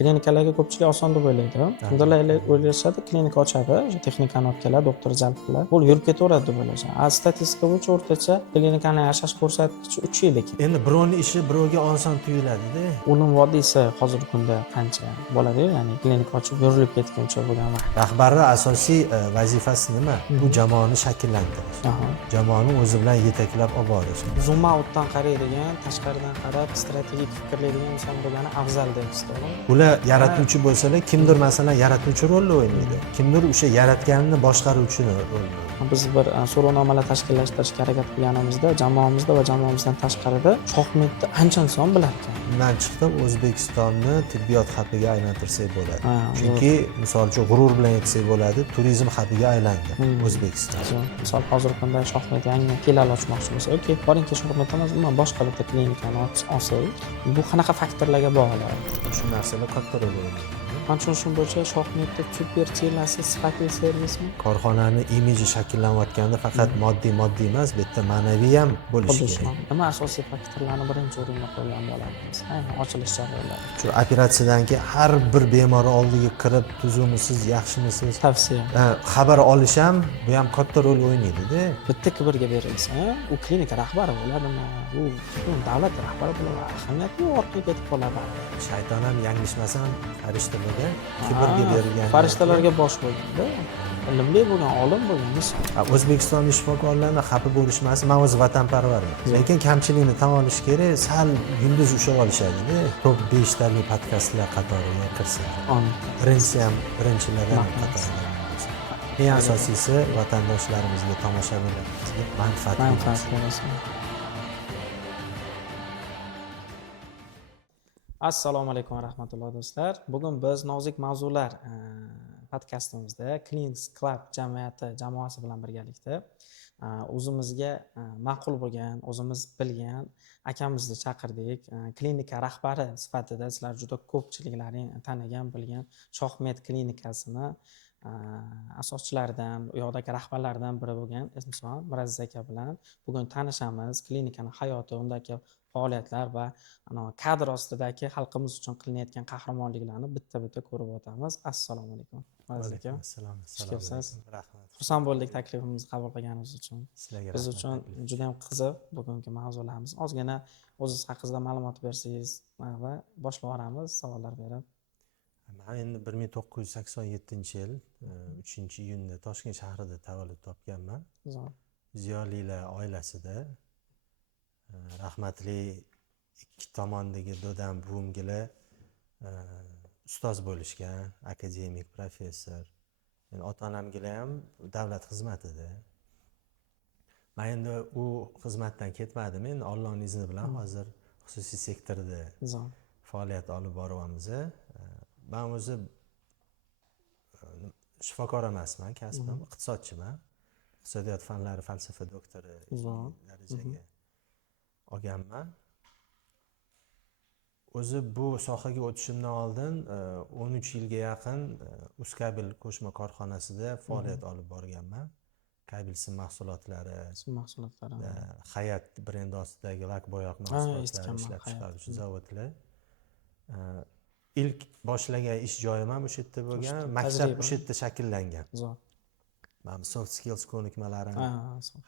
Klinikalarga ko'pchilik oson deb o'ylaydi. Kimdirlar o'ylashadi, klinika ochadi, texnikani olib keladi, doktor jalb qiladi, bo'ldi yurib ketaveradi deb o'ylashadi. Statistika bo'yicha o'rtacha klinikani yashash ko'rsatkichi 3 yil ekan. Endi birovni ishi birovga oson tuyuladi-da. O'lim vodiysi hozirgi kunda qancha bo'ladi, ya'ni klinika ochib yurilib ketguncha bo'lgan vaqt. Rahbarning asosiy vazifasi nima? Bu jamoani shakllantirish. Jamoani o'zi bilan yetaklab olib borish. Zoom outdan qaraydigan, tashqaridan qarab strategik fikrlaydigan inson bo'lgani afzal deb hisoblayman. Ular yaratuvchi bo'lsalar, kimdir masalan yaratuvchi rolni o'ynaydi. Kimdir o'sha yaratganini boshqaruvchi rolni o'ynaydi. Biz bir so'rovnomalar tashkillashtirishga harakat qilganimizda, jamoamizda va jamoamizdan tashqarida Shohmedni ancha inson bilar ekan. Bundan chiqib O'zbekistonni tibbiyot hubiga aylantirsak bo'ladi. Chunki misol uchun g'urur bilan aytsak bo'ladi, turizm hubiga aylandi O'zbekiston. Misol hozirgi kunda Shohmed yangi filial ochmoqchi bo'lsa, yoki boringki Shohmedda emas, boshqa bitta klinikani ochsak, bu qanaqa faktorlarga bog'liq? Shu narsalar katta rol o'ynaydi. Men tushunishim bo'yicha Shohmedda super chelasi sifatli servismi? Korxonani imiji shakllanayotganda faqat moddiy emas, bu yerda ma'naviy ham bo'lishi kerak. Nima asosiy faktorlarni birinchi o'ringa qo'ygan bo'lamiz? Aynan ochilish jarayonlari. Shu operatsiyadan keyin har bir bemor oldiga kirib, tuzumisiz, yaxshimisiz tavsiya xabar olish ham bu ham katta rol o'ynaydi-da. Bitta kiborga berilsa, u klinika rahbari bo'ladimi? U davlat rahbari bo'ladi. Ahamiyati ortga ketib qoladi. Shayton ham yanglishmasam, farishtalarga kiborga berilgan. Farishtalarga bosh bo'lganda, ilmli bo'lgan, olim bo'lgan inson. O'zbekistonlik shifokorlarning xafa bo'lishmasi, men o'zi vatanparvarman. Lekin kamchilikni tan olish kerak, sal yulduz ushlab olishadi-da. Top 5 talik podkastlar qatoriga kirsa. Birinchilardan qatoriga. Eng asosiysi vatandoshlarimizga, tomoshabinlarimizga manfaat bo'lsin. Assalomu alaykum va rahmatullohi do'stlar. Bugun biz nozik mavzular podkastimizda Clinics Club jamoasi bilan birgalikda o'zimizga ma'qul bo'lgan, o'zimiz bilgan akamizni chaqirdik. Klinika rahbari sifatida sizlar juda ko'pchiliklaring tanigan, bilgan Shohmed klinikasini asoschilaridan, u yoqdagi rahbarlardan biri bo'lgan inson Miraziz aka bilan bugun tanishamiz. Klinikani hayoti, undagi faoliyatlar va kadr ostidagi xalqimiz uchun qilinayotgan qahramonliklarni bitta-bitta ko'rib o'tamiz. Assalomu alaykum. Assalom. Rahmat. Xursand bo'ldik taklifimizni qabul qilganingiz uchun. Sizlarga biz uchun juda ham qiziq bugungi mavzularimiz. Ozgina o'zingiz haqingizda ma'lumot bersangiz va boshlab yuboramiz savollar berib. Men endi 1987-yil 3-iyunda Toshkent shahrida tavallud topganman. Ziyolilar oilasida. Rahmatli ikki tomondagi dodam buvimgilar ustoz bo'lishgan, akademik, professor. Men ota-onamgilar ham davlat xizmatida. Men endi u xizmatdan ketmadim. Men Allohning izni bilan hozir xususiy sektorda faoliyat olib boryapmiz. Men o'zi shifokor emasman, kasbim iqtisodchiman. Iqtisodiyot fanlari falsafa doktori darajaga olganman. O'zi bu sohaga o'tishimdan oldin 13 yilga yaqin Uskabel qo'shma korxonasida faoliyat olib borganman. Kabel sim mahsulotlari, Hayat brendi ostidagi lak bo'yoq mahsulotlari ishlab chiqaruvchi zavodlar. İlk boshlagan ish joyim ham o'sha yerda bo'lgan, maktab o'sha yerda shakllangan. Men soft skills ko'nikmalarim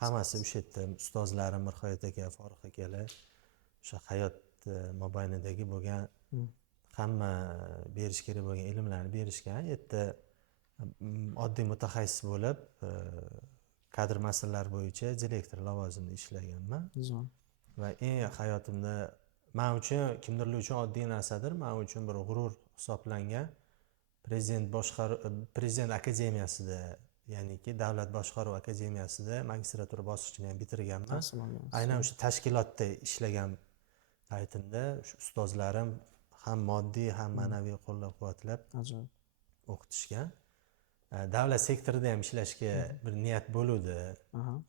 hammasi o'sha yerda, ustozlarim Mirhayat aka, Foruq akalar o'sha hayot mobaynidagi bo'lgan hamma berish kerak bo'lgan ilmlarni berishgan. Yerda oddiy mutaxassis bo'lib, kadr masalalari bo'yicha direktor lavozimida ishlaganman. Va eng hayotimda men uchun, kimdirlar uchun oddiy narsadir, men uchun bir g'urur hisoblangan prezident akademiyasida, ya'niki davlat boshqaruv akademiyasida magistratura bosqichini ham bitirganman. Aynan o'sha tashkilotda ishlagan paytimda shu ustozlarim ham moddiy, ham ma'naviy qo'llab-quvvatlab o'qitishgan. Davlat sektorida ham ishlashga bir niyat bo'ldi.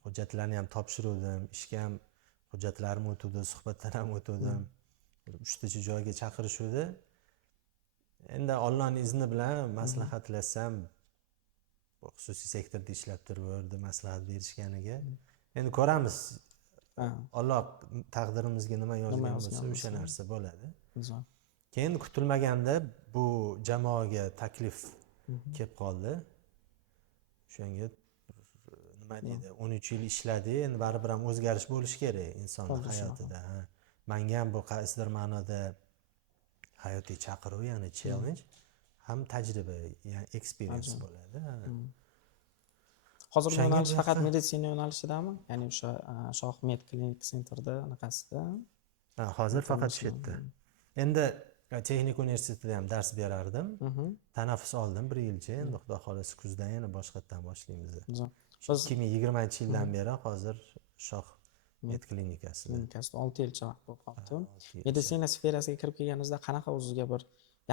Hujjatlarni ham topshirdim, ishga ham hujjatlarim o'tdi, suhbatdan ham o'tdim. 3 joyga chaqirishdi. Endi Allohning izni bilan maslahatlashsam, xususiy sektorda ishlab turib maslahat berishganiga. Endi ko'ramiz. Alloh taqdirimizga nima yozgan bo'lsa, o'sha narsa bo'ladi. keyin kutilmaganda bu jamoaga taklif kelib qoldi. O'shanga nima deydi, 13 yil ishladi, endi baribir ham o'zgarish bo'lishi kerak insonni hayotida. Menga ham bu qaysidir ma'noda hayotiy chaqiruv, ya'ni challenge, ham tajriba, ya'ni experience bo'ladi. Hozir yo'nalish faqat meditsina yo'nalishidami? Ya'ni o'sha Shohmed Clinic Centerda anaqasida. Hozir faqat shu yerda. Endi texnik universitetida ham dars berardim. Tanaffus oldim 1 yilcha. Endi xudo xolasa kuzdan yana boshqatdan boshlaymiz. 2020-yildan beri hozir Shoh Med klinikasida. 6 yilcha vaqt bo'lib qoldi. Meditsina sferasiga kirib kelganingizda qanaqa o'zingizga bir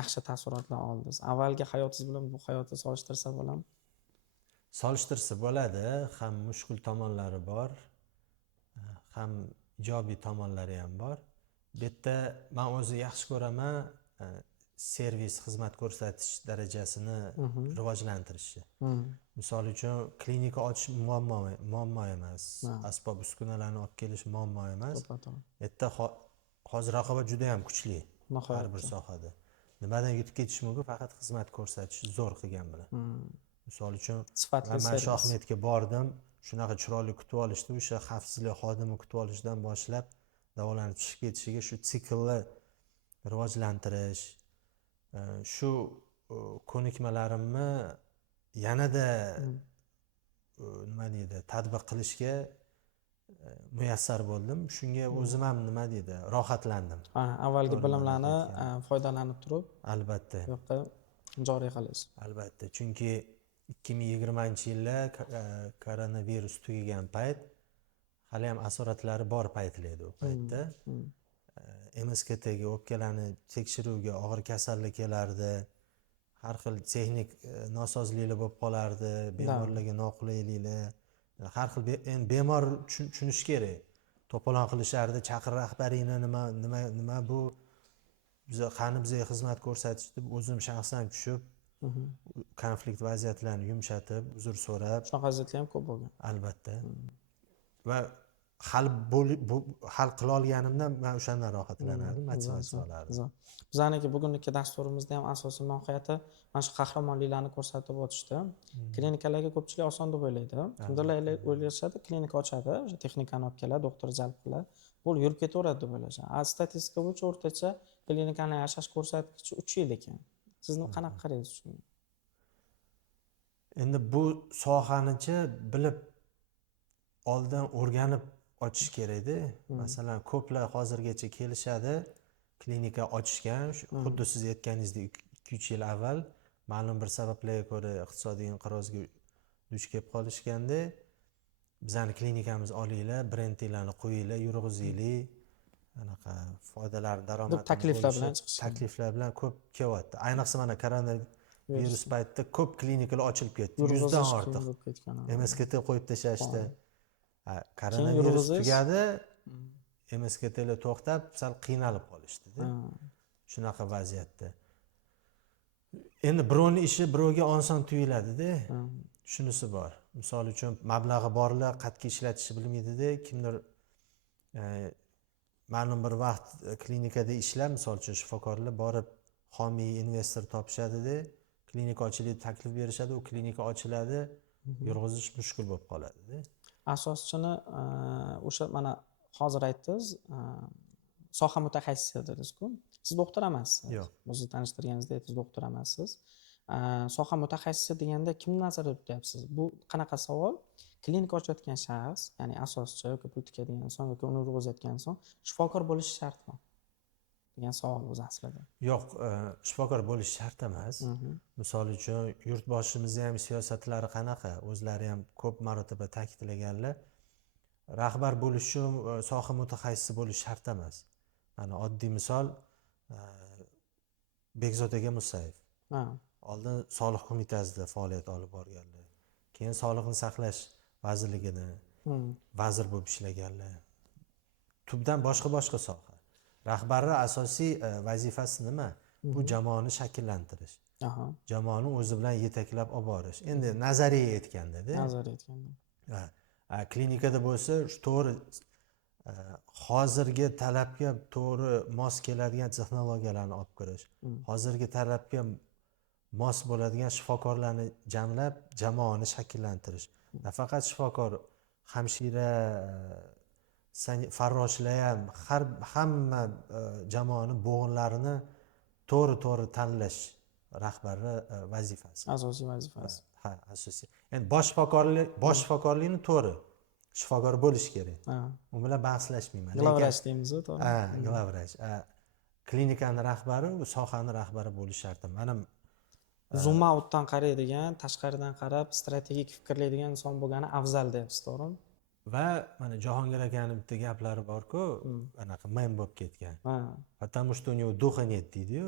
yaxshi taassurotlar oldingiz? Avvalgi hayotingiz bilan bu hayotni solishtirsa bo'ladimi? Solishtirsa bo'ladi. Ham mushkul tomonlari bor, ham ijobiy tomonlari ham bor. Bu yerda men o'zi yaxshi ko'raman servis, xizmat ko'rsatish darajasini rivojlantirishni. Misol uchun klinika ochish muammo emas, asbob uskunalarni olib kelish muammo emas. Bu yerda hozir raqobat juda ham kuchli har bir sohada. Nimadan yutib ketish mumkin? Faqat xizmat ko'rsatish zo'r qilgan bilan. Misol uchun men Shohmedga bordim, shunaqa chiroyli kutib olishdi, o'sha xavfsizlik xodimi kutib olishdan boshlab davolanib chiqib ketishiga shu siklni rivojlantirish, shu ko'nikmalarimni yanada nima deydi, tatbiq qilishga muyassar bo'ldim. Shunga o'zim ham nima deydi, rohatlandim. Avvalgi bilimlarni foydalanib turib, albatta, yo'qqa joriy qilasiz. Albatta, chunki 2020-yilda koronavirus tugagan payt hali ham asoratlari bor paytlar edi u paytda. MSKTga o'pkalarni tekshiruvga og'ir kasallik kelardi. Har xil texnik nosozliklar bo'lib qolardi, bemorlarga noqulayliklar. Har xil endi bemor tushunish kerak. To'polon qilishardi, chaqir rahbaringni, nima bu qani bizga xizmat ko'rsatish deb o'zim shaxsan tushib konflikt vaziyatlarni yumshatib, uzr so'rab. Shunaqa vaziyatlar ham ko'p bo'lgan. Albatta. Va hal qila olganimdan men o'shandan rohatlanardim, motivatsiya olardim. Bizaniki bugungi dasturimizda ham asosiy mohiyati mana shu qahramonliklarni ko'rsatib o'tishdi. Klinikalarga ko'pchilik oson deb o'ylaydi. Kimdirlar o'ylashadi, klinika ochadi, o'sha texnikani olib keladi, doktor jalb qiladi, bo'lib yurib ketaveradi deb o'ylashadi. Statistika bo'yicha o'rtacha klinikani yashash ko'rsatkichi 3 yil ekan. Sizni qanaqa qaraysiz shunga? Endi bu sohanichi bilib oldin o'rganib ochish kerak-da. Masalan, ko'plar hozirgacha kelishadi, klinika ochishgan, xuddi siz aytganingizdek 2-3 yil avval ma'lum bir sabablarga ko'ra iqtisodiy inqirozga duch kelib qolishganda, bizani klinikamiz olinglar, brendinglarni qo'yinglar, yurg'izinglar, anaqa foydalar, daromad takliflar bilan ko'p kelyapti. Ayniqsa mana koronavirus paytida ko'p klinikalar ochilib ketdi, 100 dan ortiq. MSKT qo'yib tashlashdi. Koronavirus tugadi, MSKTlar to'xtab, sal qiynalib qolishdi-da. Shunaqa vaziyatda. Endi birovning ishi birovga oson tuyuladi-da. Shunisi bor. Misol uchun mablag'i borlar qat'iy ishlatishni bilmaydi-da, kimdir ma'lum bir vaqt klinikada ishlab, misol uchun shifokorlar borib homiy investor topishadi-da, klinika ochiladi, taklif berishadi, u klinika ochiladi, yurg'izish mushkul bo'lib qoladi-da. Asoschini o'sha mana hozir aytdingiz, soha mutaxassisi dedingiz-ku. Siz doktor emassiz. Yo'q. O'zingizni tanishtirganingizda aytdingiz, doktor emassiz. Soha mutaxassisi deganda kimni nazarda tutyapsiz? Bu qanaqa savol? Klinika ochayotgan shaxs, ya'ni asoschi yoki pul tikadigan inson yoki uni urg'izayotgan inson shifokor bo'lishi shartmi? degan savol o'zi aslida. Yo'q, shifokor bo'lish shart emas. Misol uchun yurtboshimizning ham siyosatlari qanaqa? O'zlari ham ko'p marotaba ta'kidlaganlar. Rahbar bo'lish uchun soha mutaxassisi bo'lish shart emas. Mana oddiy misol Bekzod aka Musayev. Oldin soliq qo'mitasida faoliyat olib borganlar. Keyin sog'liqni saqlash vazirligida vazir bo'lib ishlaganlar. Tubdan boshqa soha. Rahbarning asosiy vazifasi nima? Bu jamoani shakllantirish. Jamoani o'zi bilan yetaklab olib borish. Endi nazariya aytganda-da. Nazariya aytganda. Klinikada bo'lsa, to'g'ri hozirgi talabga to'g'ri mos keladigan texnologiyalarni olib kirish, hozirgi talabga mos bo'ladigan shifokorlarni jamlab jamoani shakllantirish. Nafaqat shifokor, hamshira, farroshlar ham hamma jamoani bo'g'inlarini to'g'ri tanlash rahbarni vazifasi. Asosiy vazifasi. Ha, asosiy. Endi bosh shifokorlikni to'g'ri shifokor bo'lish kerak. U bilan bahslashmayman. Glavvrach deymiz-ku, to'g'ri. Ha, glavvrach. Klinikani rahbari, u sohani rahbari bo'lish shart. Mana zoom outdan qaraydigan, tashqaridan qarab, strategik fikrlaydigan inson bo'lgani afzal deyapsiz, to'g'rimi? Va mana Jahongir akani bitta gaplari bor-ku, anaqa mem bo'lib ketgan. Потому что у него духа нет deydi-yu.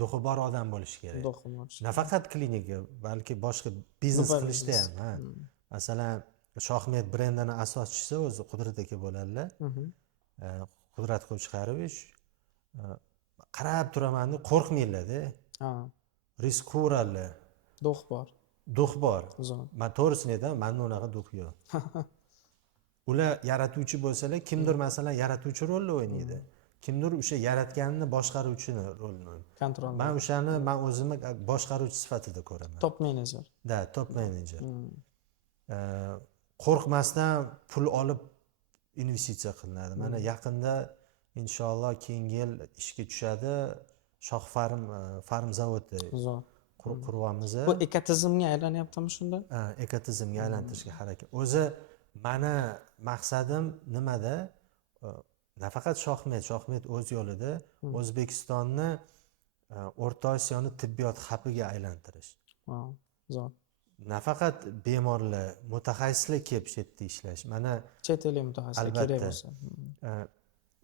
Duxi bor odam bo'lishi kerak. Duxi bor. Nafaqat klinika, balki boshqa biznes qilishda ham, Masalan, Shohmet brendini asoschisi o'zi Qudrat aka bo'ladilar. Qudrat qilib chiqarib, qarab turaman deb qo'rqmaylar-da. Risk ko'radilar. Dux bor. Dux bor. Men to'g'risini aytaman, menda unaqa dux yo'q. Ular yaratuvchi bo'lsalar, kimdir masalan yaratuvchi rolni o'ynaydi. Kimdir o'sha yaratganini boshqaruvchi rolni o'ynaydi. Kontrol. Men o'zimni boshqaruvchi sifatida ko'raman. Top menejer. Da, top menejer. Qo'rqmasdan pul olib investitsiya qilinadi. Mana yaqinda inshaalloh keyingi yil ishga tushadi. Shoh farm zavodi quryapmiz. Bu ekotizmga aylanyaptimi shunda? Ha, ekotizmga aylantirishga harakat. O'zi mani maqsadim nimada? Nafaqat Shohmet o'z yo'lida O'zbekistonni O'rta Osiyoni tibbiyot hubiga aylantirish. Zo'r. Nafaqat bemorlar, mutaxassislar kelib shu yerda ishlash. Mana chet ellik mutaxassislar kerak bo'lsa.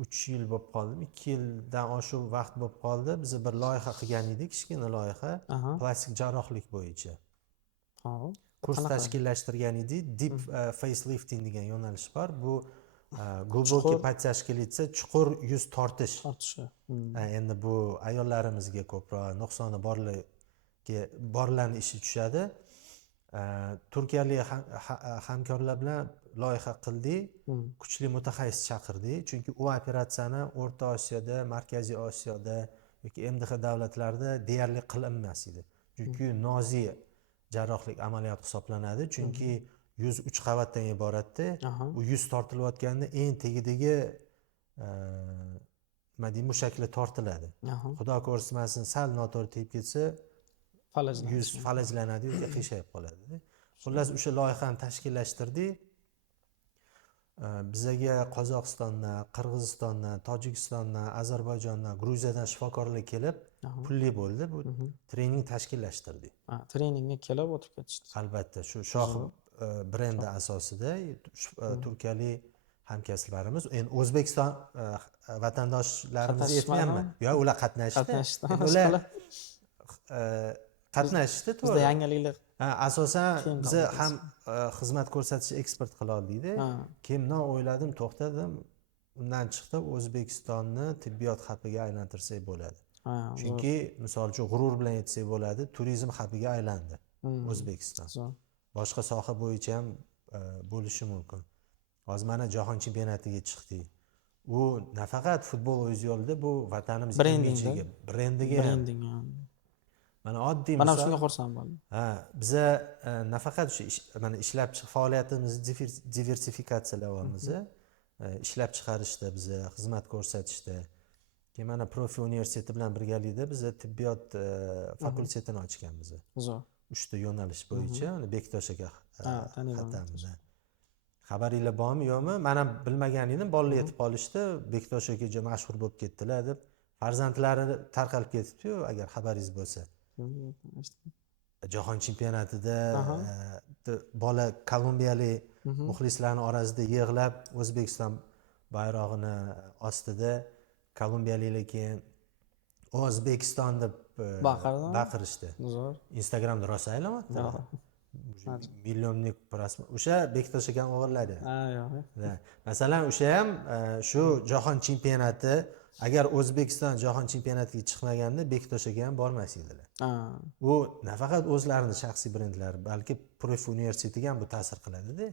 3 yil bo'lib qoldimi? 2 yildan oshiq vaqt bo'lib qoldi. Biz bir loyiha qilgan edik, kichkina loyiha, plastik jarrohlik bo'yicha. Kurs tashkillashtirgan edik. Deep facelifting degan yo'nalish bor. Bu глубокий подтяжка лица, chuqur yuz tortish. Endi bu ayollarimizga ko'proq nuqsoni borlarning ishi tushadi. Turkiyalik hamkorlar bilan loyiha qildik. Kuchli mutaxassis chaqirdik. Chunki u operatsiyani O'rta Osiyoda, Markaziy Osiyoda yoki MDH davlatlarida deyarli qilinmas edi. Chunki nozik jarrohlik amaliyoti hisoblanadi. Chunki yuz 3 qavatdan iboratda. U yuz tortilayotganda eng tagidagi mushaklar tortiladi. Xudo ko'rsatmasin, sal noto'g'ri tegib ketsa, yuz falajlanadi yoki qiyshayib qoladi. Xullas o'sha loyihani tashkillashtirdik. Bizaga Qozog'istondan, Qirg'izistondan, Tojikistondan, Ozarbayjondan, Gruziyadan shifokorlar kelib, pulli bo'ldi. Bu trening tashkillashtirdik. Treningga kelib o'tib ketishdi. Albatta, shu Shoh brendi asosida turkiyalik hamkasblarimiz, endi O'zbekiston vatandoshlarimiz aytmayapman. Yo'q, ular qatnashdi. Ular qatnashdi, to'g'ri. Bizda yangiliklar. Asosan biz ham xizmat ko'rsatish eksport qila oldik-da. Keyin o'yladim, to'xtadim. Undan chiqdi, O'zbekistonni tibbiyot hubiga aylantirsak bo'ladi. Chunki misol uchun g'urur bilan aytsak bo'ladi, turizm hubiga aylandi O'zbekiston. Boshqa soha bo'yicha ham bo'lishi mumkin. Hozir mana jahon chempionatiga chiqdik. U nafaqat futbol o'z yo'lida, bu vatanimiz imijiga, brendiga ham. Mana oddiy misol. Mana shunga xursand bo'ldim. Biza nafaqat shu mana ishlab faoliyatimizni diversifikatsiyalayapmiz. Ishlab chiqarishda, biza xizmat ko'rsatishda. Keyin mana Profi universiteti bilan birgalikda biz tibbiyot fakultetini ochganmiz. Zo'r. 3 ta yo'nalish bo'yicha, uni Bektosh aka xatamiz. Xabaringlar bormi, yo'qmi? Men ham bilmagan edim, bolalar yetib qolishdi. Bektosh aka juda mashhur bo'lib ketdilar deb. Farzandlari tarqalib ketibdi-yu, agar xabaringiz bo'lsa. Jahon chempionatida bola kolumbiyalik muxlislarning orasida yig'lab, O'zbekiston bayrog'ini ostida kolumbiyaliklar keyin O'zbekiston deb baqirishdi. Instagramda rosa aylanmoqda. Millionlik prosmot. O'sha Bektosh akaning o'g'illari. Masalan, o'sha ham shu jahon chempionati agar O'zbekiston jahon chempionatiga chiqmaganda Bektosh aka ham bormas edilar. Bu nafaqat o'zlarini shaxsiy brendlari, balki Prof universitetiga ham bu ta'sir qiladi-da.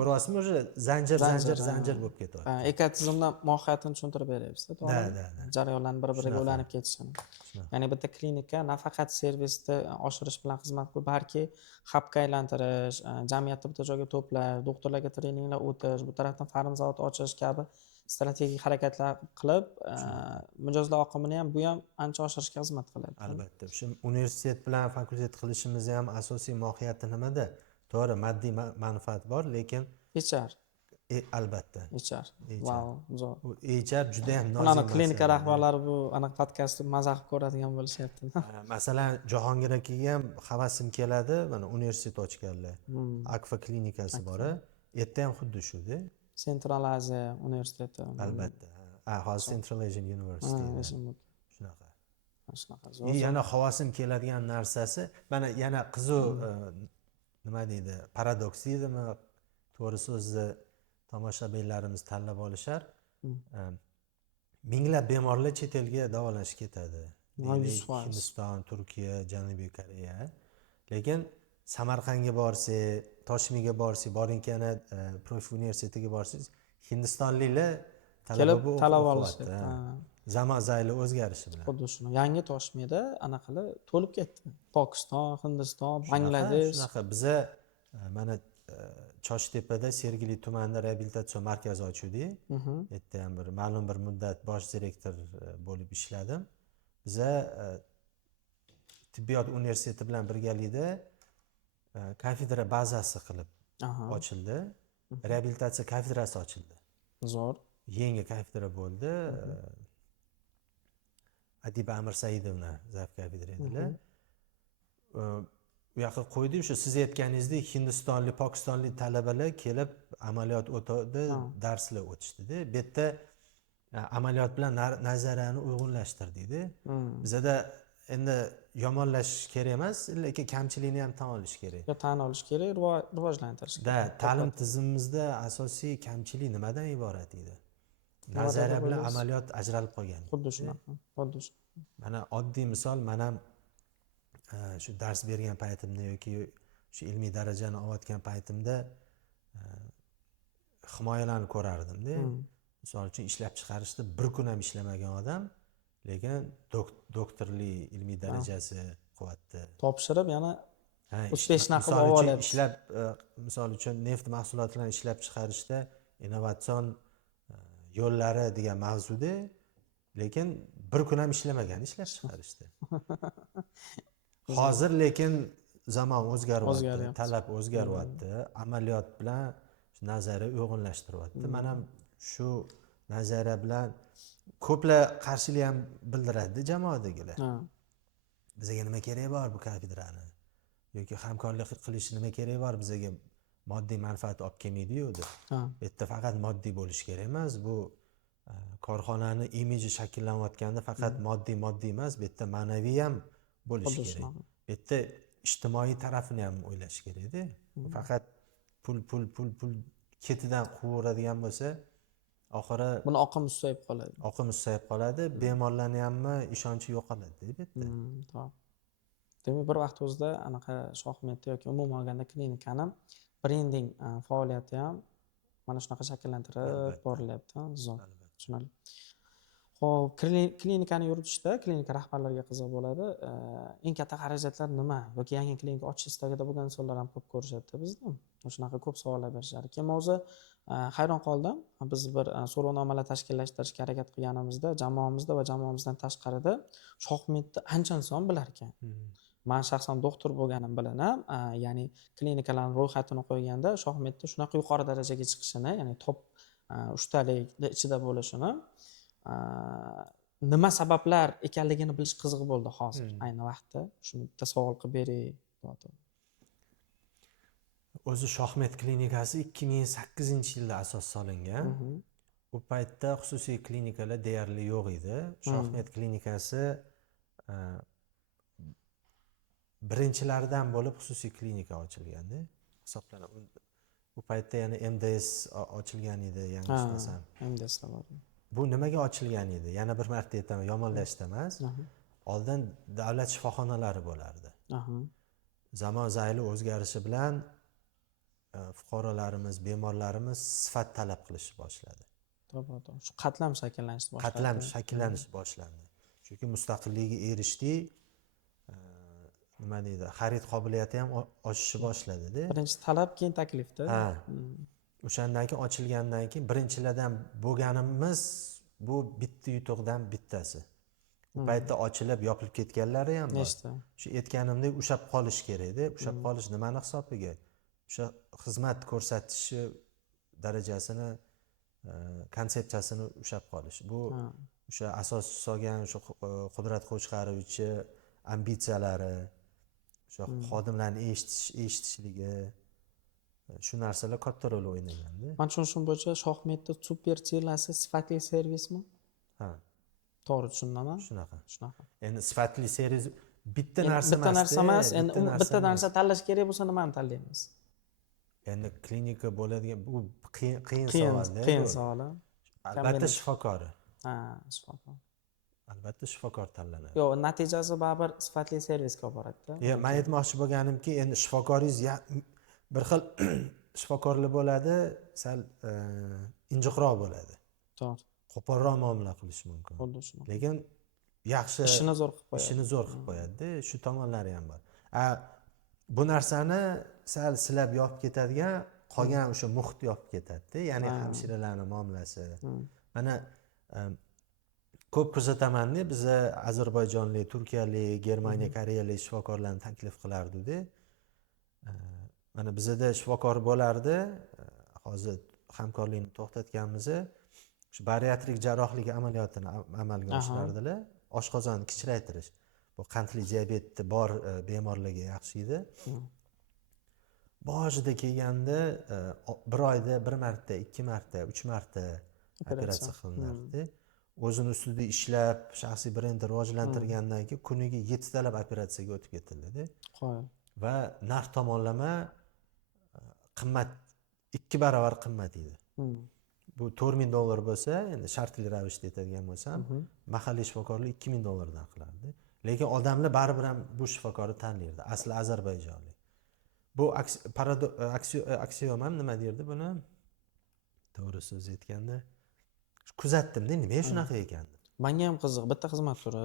Ko'ryapsizmi, o'sha zanjir bo'lib ketyapti. Ekotizimning mohiyatini tushuntirib beryapsiz, to'g'rimi? Jarayonlarning bir-biriga ulanib ketishini. Ya'ni bitta klinika nafaqat servisni oshirish bilan xizmat qilib, balki hubga aylantirish, jamiyatni bitta joyga to'plash, doktorlarga treninglar o'tish, bu tarafdan farm zavod ochish kabi strategik harakatlar qilib, mijozlar oqimini ham bu ham ancha oshirishga xizmat qiladi. Albatta. Shu universitet bilan fakultet qilishimizni ham asosiy mohiyati nimada? To'g'ri, moddiy manfaat bor, lekin HR. Albatta. HR. Wow, zo'r. Bu HR juda ham nozik. Mana klinika rahbarlari bu anaqa podkastni maza qilib ko'radigan bo'lishyapti. Masalan, Jahongir akaga ham havasim keladi, mana universitet ochganlar. Akfa klinikasi bor. Erta ham xuddi shu-da. Central Asia universiteti. Albatta. Hozir Central Asian University. Shunaqa. Shunaqa. Yana havasim keladigan narsasi, mana yana qiziq nima deydi, paradoks deydimi? To'g'ri so'zni tomoshabinlarimiz tanlab olishar. Minglab bemorlar chet elga davolashga ketadi. Hindiston, Turkiya, Janubiy Koreya. Lekin Samarqandga borsangiz, Toshkentga borsangiz, Borinkani Prof universitetiga borsangiz, hindistonliklar talab olishadi. Zamon zayli o'zgarishi bilan. Xuddi shuni. Yangi Toshkentda anaqalar to'lib ketdi. Pokiston, Hindiston, Bangladesh. Shunaqa biza mana Choshtepada, Sergeli tumanida reabilitatsiya markazi ochdik. Yerda ham bir ma'lum bir muddat bosh direktor bo'lib ishladim. Biza tibbiyot universiteti bilan birgalikda kafedra bazasi qilib ochildi. Reabilitatsiya kafedrasi ochildi. Zo'r. Yangi kafedra bo'ldi. Adiba Amir Saidovna zaf kafedra edilar. Bu yoqqa qo'ydik, shu siz aytganingizdek Hindistonlik, Pokistonlik talabalar kelib amaliyot o'tadi, darslar o'tishdi-da. Bu yerda amaliyot bilan nazariyani uyg'unlashtirdikda. Bizada endi yomonlash kerak emas, lekin kamchilikni ham tan olish kerak. Tan olish kerak, rivojlantirish kerak. Ta'lim tizimimizda asosiy kamchilik nimadan iborat edi? Nazariya bilan amaliyot ajralib qolgan. Xuddi shunaqa. Xuddi shu. Mana oddiy misol, men ham shu dars bergan paytimda yoki shu ilmiy darajani olayotgan paytimda himoyalarni ko'rardim-da. Misol uchun ishlab chiqarishda bir kun ham ishlamagan odam, lekin doktorlik ilmiy darajasi qilyapti. Topshirib yana 3-5 naql olib ishlab, misol uchun neft mahsulotlarini ishlab chiqarishda innovatsion yo'llari degan mavzuda, lekin bir kun ham ishlamagan ishlab chiqarishda. Hozir lekin zamon o'zgaryapti, talab o'zgaryapti, amaliyot bilan nazariya uyg'unlashtiryapti. Men ham shu nazariya bilan ko'plar qarshilik ham bildiradi jamoadagilar. Bizga nima kerak bor bu kafedrani? Yoki hamkorlik qilish nima kerak bor bizga? Moddiy manfaat olib kelmaydi-yu deb. Bu yerda faqat moddiy bo'lish kerak emas, bu korxonani imiji shakllanayotganda faqat moddiy emas, bu yerda ma'naviy ham bo'lishi kerak. Bu yerda ijtimoiy tarafini ham o'ylash kerak-da. Faqat pul ketidan quvaveradigan bo'lsa, oxiri buni oqim susayib qoladi. Bemorlarning ham ishonchi yo'qoladi bu yerda. To'g'ri. Demak, bir vaqt o'zida anaqa Shohmetda yoki umuman olganda klinikani brending faoliyati ham mana shunaqa shakllantirib borilyapti. Zo'r. Tushunarli. Xo'p, klinikani yuritishda klinika rahbarlariga qiziq bo'ladi. Eng katta xarajatlar nima? Yoki yangi klinika ochish istagida bo'lgan insonlar ham ko'p ko'rishadi bizda. Shunaqa ko'p savollar berishar. Keyin o'zi hayron qoldim. Biz bir so'rovnomalar tashkillashtirishga harakat qilganimizda, jamoamizda va jamoamizdan tashqarida Shohmetni ancha inson bilar ekan. Men shaxsan doktor bo'lganim bilan ham, ya'ni klinikalarning ro'yxatini qo'yganda Shohmetda shunaqa yuqori darajaga chiqishini, ya'ni top 3 talikning ichida bo'lishini nima sabablar ekanligini bilish qiziq bo'ldi hozir ayni vaqtda. Shuni bitta savol qilib beray. O'zi Shohmet klinikasi 2008-yilda asos solingan. U paytda xususiy klinikalar deyarli yo'q edi. Shohmet klinikasi birinchilardan bo'lib xususiy klinika ochilgandi hisoblanadi. U paytda yana MDS ochilgan edi, yanglishmasam. MDS da bor. bu nimaga ochilgan edi? Yana bir marta aytaman, yomonlashda emas. Oldin davlat shifoxonalari bo'lardi. Zamon zayli o'zgarishi bilan fuqarolarimiz, bemorlarimiz sifat talab qilishni boshladi. To'g'ri. Shu qatlam shakllanishni boshladi. Qatlam shakllanishni boshlandi. Chunki mustaqilligiga erishdi, nima deydi, xarid qobiliyati ham oshishni boshladi-da. Birinchi talab, keyin taklifda. Ha. O'shandan keyin ochilgandan keyin birinchilardan bo'lganimiz bu bitta yutuqdan bittasi. U paytda ochilib, yopilib ketganlari ham bor. Shu aytganimdek ushab qolish kerak edi. Ushab qolish nimani hisobiga? O'sha xizmat ko'rsatishi darajasini, konsepsiyasini ushab qolish. Bu o'sha asos solgan o'sha Qudrat Qo'chqarovich ambitsiyalari, o'sha xodimlarni eshitishligi, shu narsalar katta rol o'ynaganda. Men tushunishim bo'yicha Shohmedda super chillasi sifatli servismi? Ha. To'g'ri tushunammi? Shunaqa. Endi sifatli servis bitta narsa emas. Bitta narsa emas. Endi bitta narsa tanlash kerak bo'lsa nimani tanlaymiz? Endi klinika bo'ladigan bu qiyin savol-da. Qiyin savol. Albatta shifokori. Ha, shifokor. Albatta shifokor tanlanadi. Yo'q, natijasi baribir sifatli servisga olib boradi-da. Men aytmoqchi bo'lganimki, endi shifokoringiz bir xil shifokorlar bo'ladi, sal injiqroq bo'ladi. To'g'ri. Qo'polroq muomala qilish mumkin. Xuddi shuni. Lekin yaxshi ishini zo'r qilib qo'yadi. Ishini zo'r qilib qo'yadi-da, shu tomonlari ham bor. Bu narsani sal silab yopib ketadigan, qolgan o'sha muhit yopib ketadi-da, ya'ni hamshiralarning muomalasi. Mana ko'p kuzataman-da, biza ozarbayjonlik, turkiyalik, germaniya, koreyalik shifokorlarni taklif qilardik-da. Mana bizada shifokor bo'lardi, hozir hamkorlikni to'xtatganmiz. Shu bariatrik jarrohlik amaliyotini amalga oshirardilar. Oshqozonni kichraytirish. Bu qandli diabetni bor bemorlarga yaxshi edi. Boshida kelganda bir oyda bir marta, 2 marta, 3 marta operatsiya qilinardi. O'zini ustida ishlab, shaxsiy brendni rivojlantirgandan keyin kuniga 7 talab operatsiyaga o'tib ketildi-da. Va narx tomonlama qimmat, 2 barobar qimmat edi. Bu $4000 bo'lsa, endi shartli ravishda aytadigan bo'lsam, mahalliy shifokorlar $2000 qilardi. Lekin odamlar baribir ham bu shifokorni tanlaydi. Asli ozarbayjonlik. Bu aksiyom ham nima derdi buni? To'g'ri so'z aytganda, kuzatdim-da, nima shunaqa ekan. Menga ham qiziq, bitta xizmat turi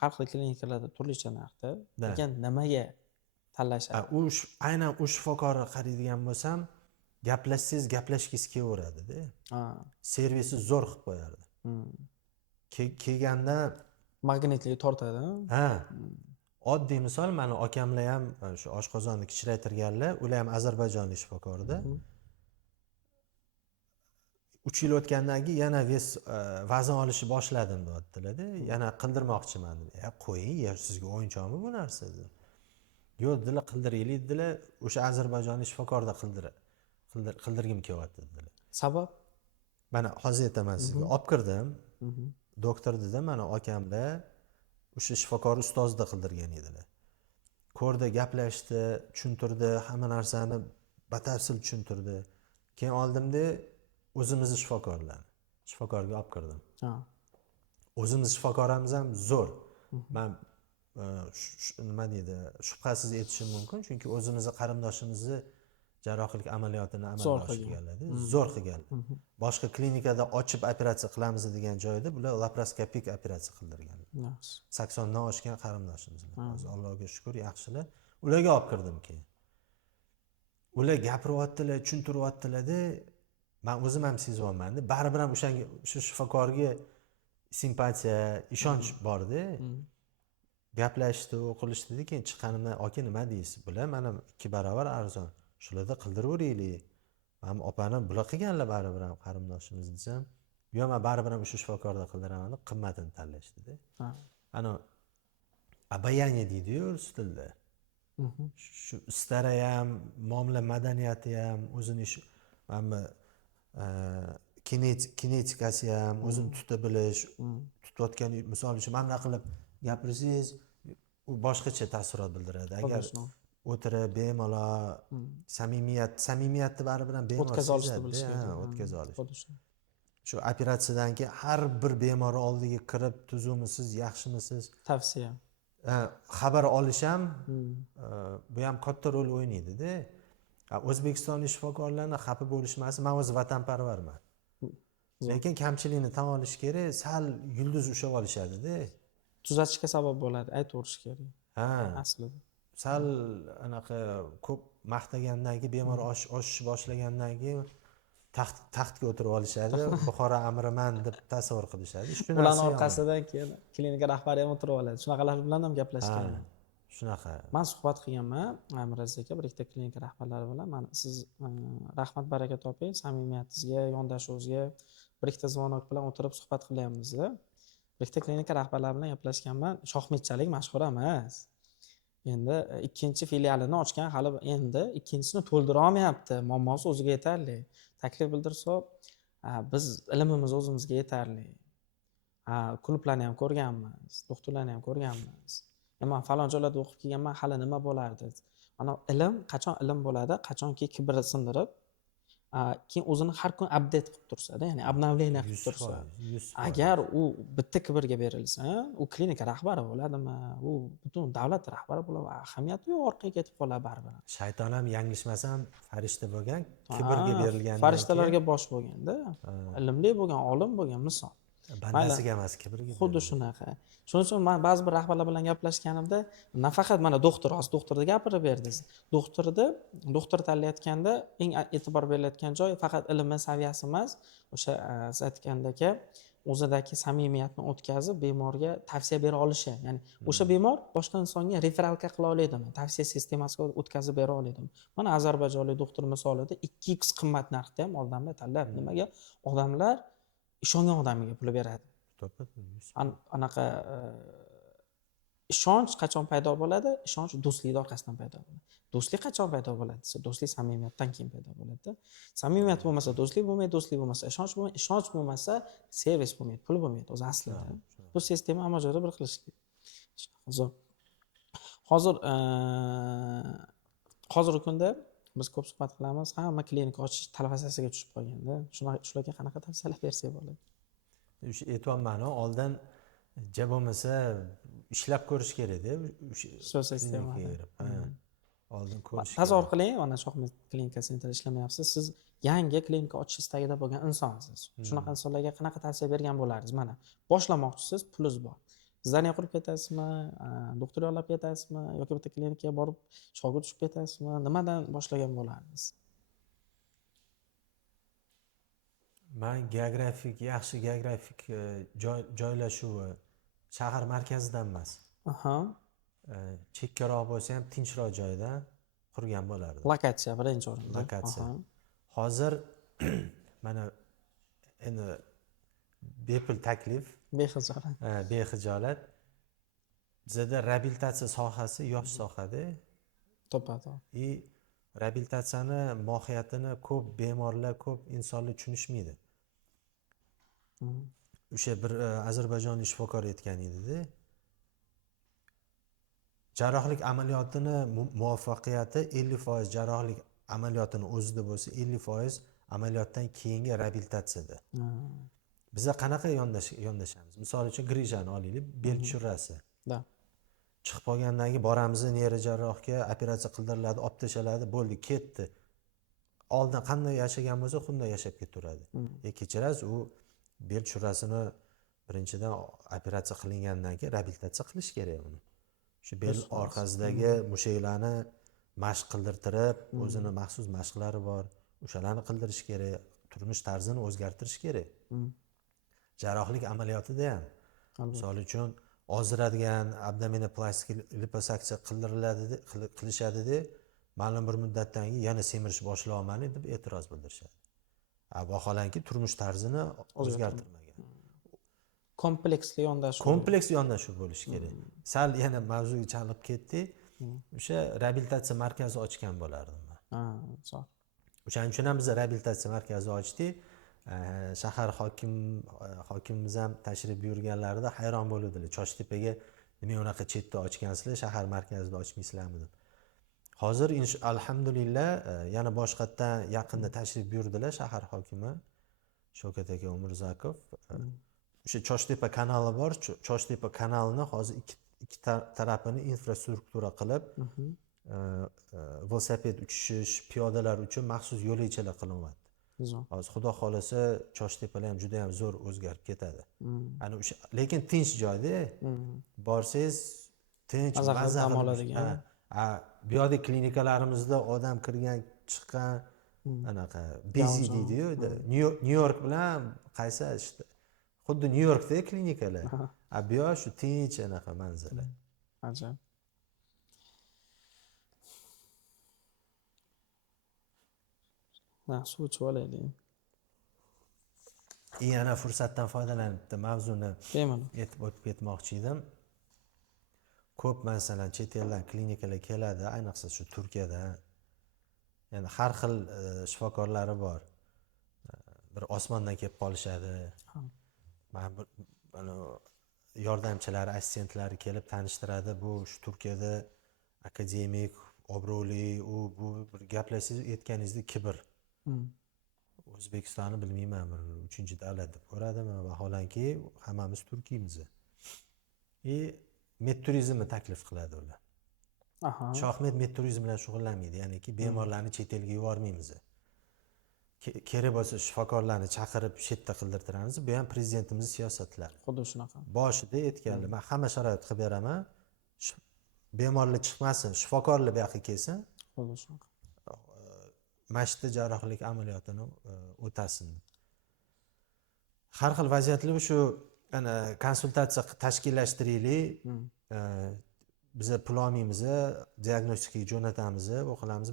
har xil klinikalarda turlicha narxda. Lekin nimaga tanlashadi? Aynan u shifokorni qaraydigan bo'lsam, gaplashsangiz gaplashgingiz kelaveradi-da. Servisi zo'r qilib qo'yardi. Kelganda magnitli tortadi. Ha. Oddiy misol, meni akamlar ham shu oshqozonni kichraytirganlar, ular ham ozarbayjonlik shifokorda. 3 yil o'tgandan keyin yana vazn olishni boshladim deyaptilar-da. Yana qildirmoqchiman dedi. Qo'ying, sizga o'yinchoqmi bu narsa dedi. Yo'q, dedilar, qildiraylik dedilar. O'sha ozarbayjonlik shifokorda qildirgim kelyapti dedilar. Sabab? Mana hozir aytaman sizga. Olib kirdim. Doktor dedi, mana akamlar o'sha shifokor ustozida qildirgan edilar. Ko'rdi, gaplashdi, tushuntirdi, hamma narsani batafsil tushuntirdi. Keyin oldimda o'zimizni shifokorga olib kirdim. O'zimiz shifokorimiz ham zo'r. Men nima deydi, shubhasiz aytishim mumkin, chunki o'zimizni qarindoshimizni jarrohlik amaliyotini amalga oshirganlar, zo'r qilganlar. Boshqa klinikada ochib operatsiya qilamiz degan joyda bular laparoskopik operatsiya qildirganlar. 80dan oshgan qarindoshimizlar. Hozir Allohga shukr, yaxshilar. Ularga olib kirdim keyin. Ular gapiryaptilar, tushuntiryaptilar-da, men o'zim ham sezyapman. Baribir ham o'sha shifokorga simpatiya, ishonch bor-da. Gaplashdi, o'qilishdi, keyin chiqqanimdan, "Aka, nima deysiz? Bular mana 2 barobar arzon. Shularda qildirveraylik. Men opani bular qilganlar baribir ham qarindoshimiz desam, "Yo'q, men baribir ham o'sha shifokorda qildiraman" deb qimmatini tanlashdi-da. Ana обаяние deydi-yu rus tilida. Shu istari ham, muomala madaniyati ham, o'zini mana kinetikasi ham, o'zini tuta bilish, tutayotgan misol uchun mana qilib gapirsangiz, u boshqacha taassurot bildiradi. Agar o'tirib bemalol samimiyatni baribir ham bemor o'tkazib olish. shu operatsiyadan keyin har bir bemor oldiga kirib tuzukmisiz, yaxshimisiz tavsiya xabar olish ham bu ham katta rol o'ynaydi-da. O'zbekistonlik shifokorlarni xafa bo'lishmasi, men o'zi vatanparvarman. Lekin kamchilikni tan olish kerak, sal yulduz ushlab olishadi-da. tuzatishga sabab bo'ladi, aytaverish kerak. Ha, Aslida. sal anaqa ko'p maqtagandan keyin bemor oshishni boshlagandan keyin taxtga o'tirib olishadi. Buxoro amiriman deb tasavvur qilishadi. Ularning orqasidan keyin klinika rahbari ham o'tirib oladi. Shunaqalar bilan ham gaplashgan. Shunaqa. Men suhbat qilganman Miroz aka, bir ikkita klinika rahbarlari bilan. Mana siz rahmat baraka toping, samimiyatingizga, yondashuvingizga bir ikkita zvonok bilan o'tirib suhbat qilyapmiz. Bir ikkita klinika rahbarlari bilan gaplashganman. Shohmedchalik mashhur emas. Endi ikkinchi filialini ochgan, hali endi ikkinchisini to'ldira olmayapti. Muammosi o'ziga yetarli. Taklif bildirsa, biz ilmimiz o'zimizga yetarli. Klublarni ham ko'rganmiz, doktorlarni ham ko'rganmiz. Men falon joylarda o'qib kelganman, hali nima bo'lardi? Mana ilm qachon ilm bo'ladi? Qachonki kibrni sindirib, keyin o'zini har kun update qilib tursa-da, ya'ni obnovlение qilib tursa. Agar u bitta kibrga berilsa, u klinika rahbari bo'ladimi? U butun davlat rahbari bo'ladi. Ahamiyati yo'q, orqaga ketib qoladi baribir. Shayton ham yanglishmasam farishta bo'lgan, kibrga berilgan. Farishtalarga bosh bo'lganda, ilmli bo'lgan, olim bo'lgan misol. Bandasiga emas, kibrga. Xuddi shunaqa. Shuning uchun men ba'zi bir rahbarlar bilan gaplashganimda, nafaqat mana doktorda gapirib berdingiz. Doktor tanlayotganda eng e'tibor berilayotgan joy faqat ilm saviyasi emas, o'sha siz aytgandagi o'zidagi samimiyatni o'tkazib bemorga tavsiya bera olishi. Ya'ni o'sha bemor boshqa insonga referalka qila oladimi? Tavsiya sistemasiga o'tkazib bera oladimi? Mana ozarbayjonlik doktor misolida 2x qimmat narxda ham odamlar tanlab. Nimaga? Odamlar ishongan odamiga pul beradi. Anaqa ishonch qachon paydo bo'ladi? Ishonch do'stlikning orqasidan paydo bo'ladi. Do'stlik qachon paydo bo'ladi? Do'stlik samimiyatdan keyin paydo bo'ladi. Samimiyat bo'lmasa do'stlik bo'lmaydi, do'stlik bo'lmasa ishonch bo'lmaydi, ishonch bo'lmasa servis bo'lmaydi, pul bo'lmaydi o'zi aslida. Bu sistema hamma joyda bir qilish kerak. Hozirgi kunda biz ko'p suhbat qilamiz, hamma klinika ochish talvasasiga tushib qolganda, shularga qanaqa tavsiyalar bersak bo'ladi? O'sha aytayapman, oldin bo'lmasa ishlab ko'rish kerak-da, o'sha sistemaga kirib. Oldin ko'rish. Tasavvur qiling, mana Shohmed klinika sentrida ishlamayapsiz. Siz yangi klinika ochish istagida bo'lgan insonsiz. Shunaqa insonlarga qanaqa tavsiya bergan bo'lardingiz? Mana boshlamoqchisiz, pulingiz bor. Zdaniya qurib ketasizmi, doktor yollab ketasizmi yoki bitta klinikaga borib shogird tushib ketasizmi? Nimadan boshlagan bo'lardingiz? Men yaxshi geografik joylashuvi shahar markazidan emas. Chekkaroq bo'lsa ham tinchroq joyda qurgan bo'lardim. Lokatsiya birinchi o'rinda. Lokatsiya. Hozir mana endi bepul taklif, bexijolat. Bizda reabilitatsiya sohasi yosh sohada. To'ppa-to'g'ri. Reabilitatsiyani mohiyatini ko'p bemorlar, ko'p insonlar tushunishmaydi. O'sha bir ozarbayjonlik shifokor aytgan edi-da. Jarrohlik amaliyotini muvaffaqiyati 50% jarrohlik amaliyotini o'zida bo'lsa, 50% amaliyotdan keyingi reabilitatsiyada. Bizda qanaqa yondashamiz? Misol uchun grijani olaylik, bel tushirasi. Chiqib qolgandan keyin boramiz neyrojarrohga, operatsiya qildiriladi, olib tashaladi, bo'ldi, ketdi. Oldin qanday yashagan bo'lsa, shunday yashab ketaveradi. Kechirasiz, u bel tushirasini birinchidan operatsiya qilingandan keyin reabilitatsiya qilish kerak uni. Shu bel orqasidagi mushaklarni mashq qildirtirib, o'zini maxsus mashqlari bor, o'shalarni qildirish kerak, turmush tarzini o'zgartirish kerak. Jarrohlik amaliyotida ham, misol uchun ozdiradigan abdominoplastik liposaksiya qilishadi-da, ma'lum bir muddatdan keyin yana semirish boshlayapman deb e'tiroz bildirishadi. Vaholanki turmush tarzini o'zgartirmagan. Kompleks yondashuv bo'lishi kerak. Sal yana mavzuga chalib ketdik. O'sha reabilitatsiya markazi ochgan bo'lardim men. O'shaning uchun ham biz reabilitatsiya markazi ochdik. Shahar hokimimiz ham tashrif buyurganlarida hayron bo'ldilar. Choshtepaga nima unaqa chetda ochgansizlar, shahar markazida ochmaysizlarmi deb. Hozir alhamdulillah yana boshqatdan yaqinda tashrif buyurdilar shahar hokimi. Shavkat aka Umurzoqov. O'sha Choshtepa kanali bor. Choshtepa kanalini hozir ikki tarafini infrastruktura qilib, velosiped uchish, piyodalar uchun maxsus yo'lakchalar qilinyapti. Hozir xudo xolasa Choshtepalar ham juda ham zo'r o'zgarib ketadi. Ana o'sha, lekin tinch joyda. Borsangiz tinch, maza qilib. Bu yoqda klinikalarimizda odam kirgan, chiqqan anaqa busy deydi-yu. Nyu-York bilan qaysi işte xuddi Nyu-Yorkda klinikalar. Bu yoq shu tinch anaqa manzara. Ajoyib. Suv ichib olaylik. Yana fursatdan foydalanib mavzuni bemalol aytib o'tib ketmoqchi edim. Ko'p masalan chet eldan klinikalar keladi, ayniqsa shu Turkiyada. Ya'ni har xil shifokorlari bor. Bir osmondan kelib qolishadi. Mana yordamchilari, assistentlari kelib tanishtiradi. Bu shu Turkiyada akademik, obro'li, bu bir gaplashsangiz aytganingizda kibr. O'zbekistonni bilmayman, bir 3-davlat deb ko'radimi, vaholanki hammamiz turkiymiz. Med turizmni taklif qiladi ular. Shohmet med turizm bilan shug'ullanmaydi, ya'niki bemorlarni chet elga yubormaymiz. Kerak bo'lsa shifokorlarni chaqirib shu yerda qildirtiramiz. Bu ham prezidentimizning siyosatlari. Xuddi shunaqa. Boshida aytganlar, men hamma sharoit qilib beraman. Bemorlar chiqmasin, shifokorlar bu yoqqa kelsin. Xuddi shunaqa. Mashta jarrohlik amaliyotini o'tasin. Har xil vaziyatlar shu ana konsultatsiya tashkillashtiraylik. Biz pul olmaymiz, diagnostikaga jo'natamiz,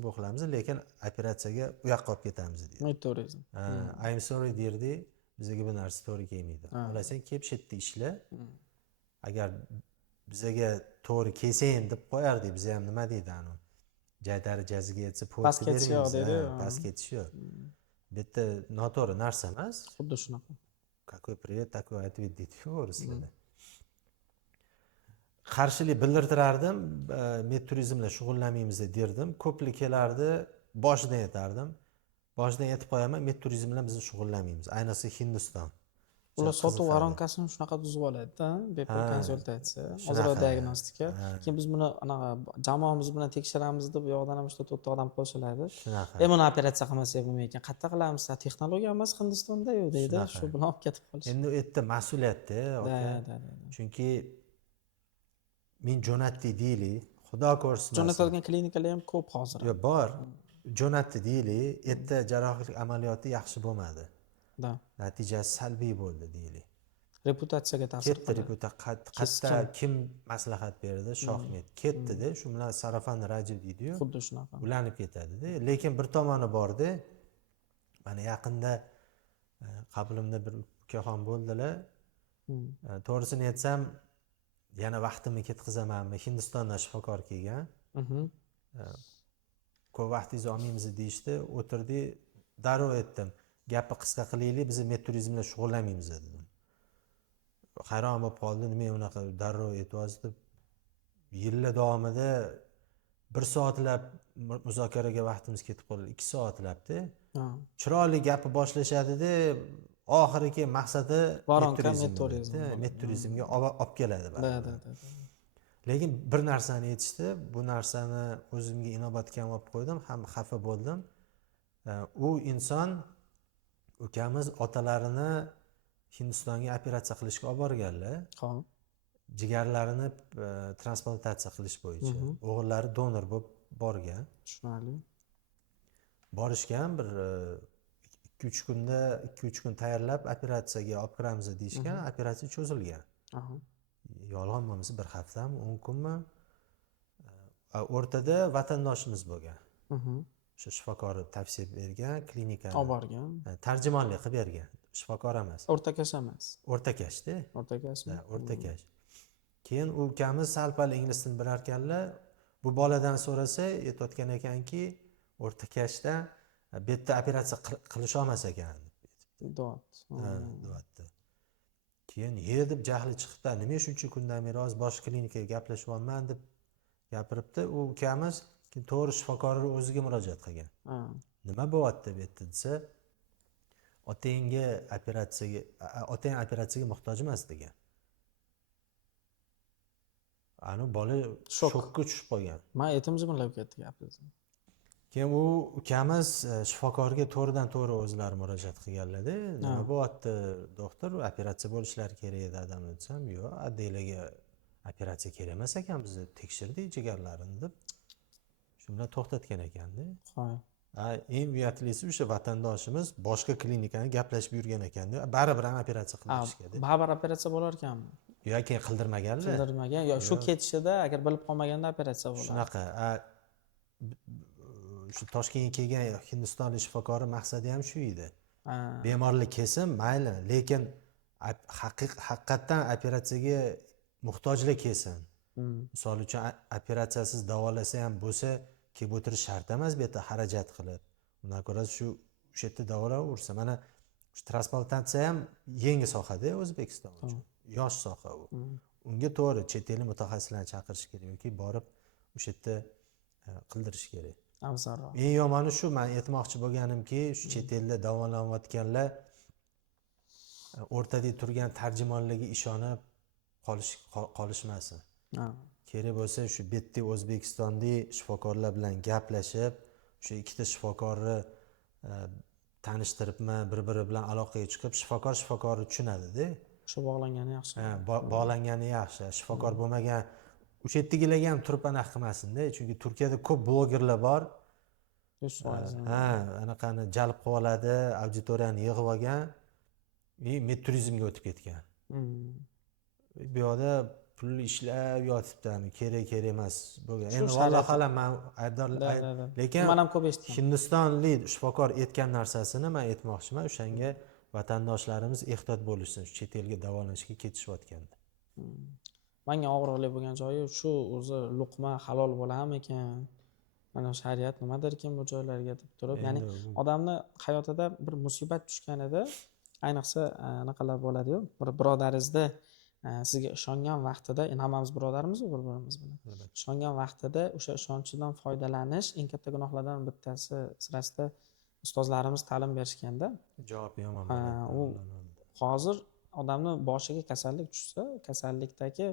bu qilamiz, lekin operatsiyaga u yoqqa olib ketamiz deydi. Med turizm. I'm sorry derdi, bizga bu narsa to'g'ri kelmaydi. Xohlasang kelib shu yerda ishla. Agar bizga to'g'ri kelsayin deb qo'yardik, biz ham nima deydi ani? Joy darajasiga yetsa pul bermaymiz. Past ketish yo'q. Bu yerda noto'g'ri narsa emas. Xuddi shunaqa. Какой привет, такой ответ deydi-ku o'rislarda. Qarshilik bildirtirardim, med turizm bilan shug'ullanmaymiz derdim. Ko'plik kelardi, boshidan aytardim. Boshidan aytib qo'yaman, med turizm bilan biz shug'ullanmaymiz. Ayniqsa Hindiston. Ular sotuv varonkasini shunaqa tuzib oladi-da, bepul konsultatsiya, ozroq diagnostika. Keyin biz buni anaqa jamoamiz bilan tekshiramiz deb, bu yoqdan ham 3-4 odam qo'shiladi. Buni operatsiya qilmasak bo'lmaydi. Qayerda qilamiz? Texnologiya emas Hindistonda-yu deydi. Shu bilan olib ketib qolish. Endi u yerda mas'uliyatda, aka. Chunki men jo'natdi deylik, xudo ko'rsin. Jo'natilgan klinikalar ham ko'p hozir. Yo'q, bor. Jo'natdi deylik, yerda jarrohlik amaliyoti yaxshi bo'lmadi. Natijasi salbiy bo'ldi deylik. Reputatsiyaga ta'sir qildi. Qayerda kim maslahat berdi? Shohmet ketdi-da, shu bilan sarafan rajiv deydi-yu. Xuddi shunaqa. Ulanib ketadi-da. Lekin bir tomoni bor-da. Mana yaqinda qabulimda bir ukaxon bo'ldilar. To'g'risini aytsam, yana vaqtimni ketqizamanmi? Hindistondan shifokor kelgan. Ko'p vaqtingizni olmaymiz deyishdi. O'tirdik, darrov aytdim. Gapni qisqa qilaylik, biz med turizm bilan shug'ullanmaymiz dedim. Hayron bo'lib qoldi, nima unaqa darrov aytyapsiz deb. Yillar davomida 1 soatlab muzokaraga vaqtimiz ketib qoldi, 2 soatlabda. Chiroyli gapni boshlashadi-da, oxirgi maqsadi med turizmga olib keladi. Lekin bir narsani aytishdi, bu narsani o'zimga inobatga olib qo'ydim, ham xafa bo'ldim. U inson ukamiz otalarini Hindistonga operatsiya qilishga olib borganlar. Jigarlarini transplantatsiya qilish bo'yicha. O'g'illari donor bo'lib borgan. Tushunarli. Borishgan bir 2-3 kunda, 2-3 kun tayyorlab operatsiyaga olib kiramiz deyishgan, operatsiya cho'zilgan. Yolg'on bo'lmasa bir haftami, 10 kunmi? O'rtada vatandoshimiz bo'lgan. O'sha shifokor tavsiya bergan, klinikani olib borgan. Tarjimonlik qilib bergan. Shifokor emas. O'rtakash emas. O'rtakashda. O'rtakashmi? O'rtakash. Keyin u ukamiz sal-pal ingliz tilini bilar ekanlar. Bu boladan so'rasa, aytayotgan ekanki, o'rtakashda bu yerda operatsiya qilish olmas ekan. Da'vatda. Keyin deb jahli chiqibdi. Nima shuncha kundan beri hozir boshqa klinikaga gaplashyapman deb gapiribdi. U ukamiz to'g'ri shifokorlar o'ziga murojaat qilgan. Nima bo'lyapti bu yerda desa, otang operatsiyaga muhtoj emas degan. Ani bola shokka tushib qolgan. Men etim jimirlab ketdi gapingizni. Keyin u ukamiz shifokorga to'g'ridan to'g'ri o'zlari murojaat qilganlar-da. Nima bo'lyapti, doktor, operatsiya bo'lishlari kerak edi odamlar desam, yo'q, adelaga operatsiya kerak emas ekan, bizni tekshirdik jigarlarini deb. Shu bilan to'xtatgan ekanda. Ho'p. Eng uyatlisi o'sha vatandoshimiz boshqa klinikani gaplashib yurgan ekanda, baribir ham operatsiya qilishgan. Baribir operatsiya bo'lar ekanmi? Yo'q, keyin qildirmaganlar. Qildirmagan, yo shu ketishida agar bilib qolmaganda operatsiya bo'ladi. Shunaqa. Shu Toshkentga kelgan hindistonlik shifokori maqsadi ham shu edi. Bemorlik kelsin, mayli, lekin haqiqatdan operatsiyaga muhtojlar kelsin. Misol uchun operatsiyasiz davolasa ham bo'lsa, kelib o'tirish shart emas, bu yerda xarajat qilib. Undan ko'ra o'sha yerda davolaversa, mana shu transplantatsiya ham yangi soha-da O'zbekiston uchun. Yosh soha u. Unga to'g'ri chet ellik mutaxassislarni chaqirish kerak yoki borib o'sha yerda qildirish kerak. Afzalroq. Eng yomoni shu, men aytmoqchi bo'lganimki, shu chet elda davolanayotganlar o'rtada turgan tarjimonlarga ishonib qolishmasin. Kerak bo'lsa shu betda O'zbekistonlik shifokorlar bilan gaplashib, o'sha ikkita shifokorni tanishtiribman, bir-biri bilan aloqaga chiqib, shifokorni tushunadi-da. Shu bog'langani yaxshi. Bog'langani yaxshi. Shifokor bo'lmagan o'sha yerdagilarga ham turib anaqa qilmasin-da, chunki Turkiyada ko'p blogerlar bor. 100%. Anaqani jalb qilib oladi, auditoriyani yig'ib olgan, meturizmga o'tib ketgan. Bu yoqda pul ishlab yotibdi, kerak emas bo'lgan. Endi vallohu alam men aybdorlar, lekin men ham ko'p eshitdim. Hindistonlik shifokor aytgan narsasini men aytmoqchiman, o'shanga vatandoshlarimiz ehtiyot bo'lishsin, chet elga davolanishga ketishayotganda. Menga og'riqli bo'lgan joyi shu, o'zi luqma halol bo'larmikan? Mana shariat nima derkin bu joylarga deb turib, ya'ni odamni hayotida bir musibat tushganida, ayniqsa anaqalar bo'ladi-yu, bir birodaringizda sizga ishongan vaqtida, hammamiz birodarmiz-ku bir-birimiz bilan. Ishongan vaqtida o'sha ishonchidan foydalanish eng katta gunohlardan bittasi sirasida ustozlarimiz ta'lim berishganda. Javob yomon. U hozir odamni boshiga kasallik tushsa, kasallikdagi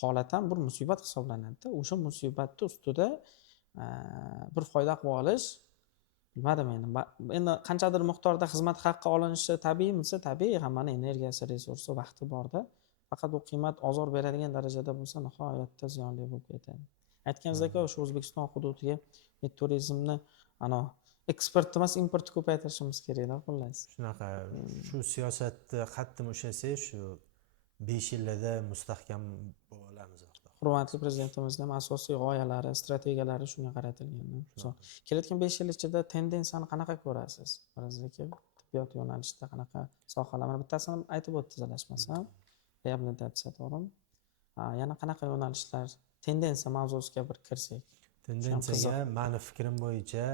holat ham bir musibat hisoblanadi-da. O'sha musibatni ustida bir foyda qilib olish, bilmadim endi qanchadir miqdorda xizmat haqqi olinishi tabiiymisi? Tabiiy, hammaning energiyasi, resursi, vaqti borda. Faqat bu qiymat ozor beradigan darajada bo'lsa, nihoyatda ziyonli bo'lib ketadi. Aytganingizdek, o'sha O'zbekiston hududiga turizmni eksport emas, importni ko'paytirishimiz kerak-da, xullas. Shunaqa, shu siyosatni qattiq ushlasak, shu 5 yilda mustahkam bo'la olamiz. Hurmatli prezidentimizning ham asosiy g'oyalari, strategiyalari shunga qaratilgan. Kelayotgan 5 yil ichida tendensiyani qanaqa ko'rasiz? Bizdagi tibbiyot yo'nalishida qanaqa sohalar? Mana bittasini aytib o'tdi, adashmasam. Reabilitatsiya, to'g'rimi? Yana qanaqa yo'nalishlar, tendensiya mavzusiga bir kirsak. Tendensiyaga meni fikrim bo'yicha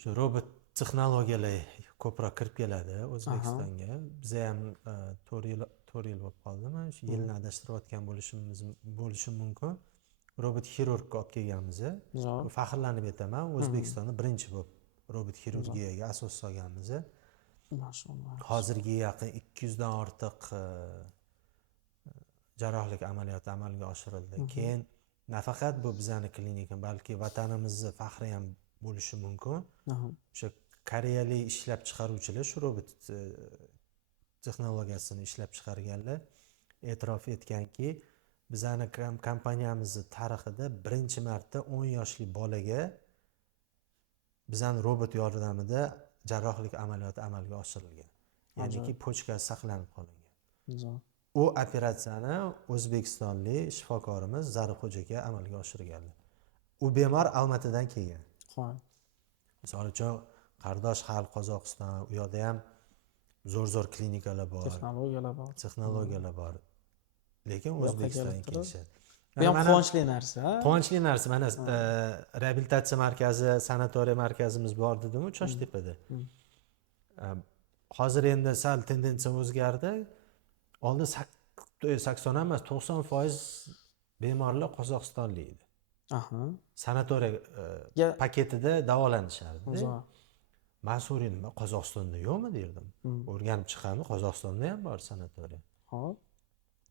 shu robot texnologiyalar ko'proq kirib keladi O'zbekistonga. Biz ham 4 yil bo'lib qoldimi? Shu yilni adashtirayotgan bo'lishim mumkin. Robot xirurg olib kelganmiz. Faxrlanib aytaman, O'zbekistonda birinchi bo'lib robot xirurgiyaga asos solganmiz. Maşallah. Hozirga yaqin 200 dan ortiq jarrohlik amaliyoti amalga oshirildi. Keyin nafaqat bu bizning klinika, balki vatanimizning faxri ham bo'lishi mumkin. O'sha koreyalik ishlab chiqaruvchilar shu robot texnologiyasini ishlab chiqarganlar e'tirof etganki, bizning kompaniyamizning tarixida birinchi marta 10 yoshli bolaga bizning robot yordamida jarrohlik amaliyoti amalga oshirilgan. Ya'niki pochkasi saqlanib qolingan. U operatsiyani o'zbekistonlik shifokorimiz Zarixxo'ja aka amalga oshirganlar. U bemor Almatidan kelgan. Misol uchun qardosh xalq Qozog'iston, u yerda ham zo'r klinikalar bor, texnologiyalar bor. Lekin O'zbekistonga kelishadi. Bu ham quvonchli narsa. Quvonchli narsa. Mana reabilitatsiya markazi, sanatoriya markazimiz bor dedim-ku Choshtepada. Hozir endi sal tendensiya o'zgardi. Oldin 80 emas, 90% bemorlar Qozog'istonlik edi. Sanatoriya paketida davolanishardi. man so'raydim, nima Qozog'istonda yo'qmi derdim. O'rganib chiqamiz, Qozog'istonda ham bor sanatoriy. Hop.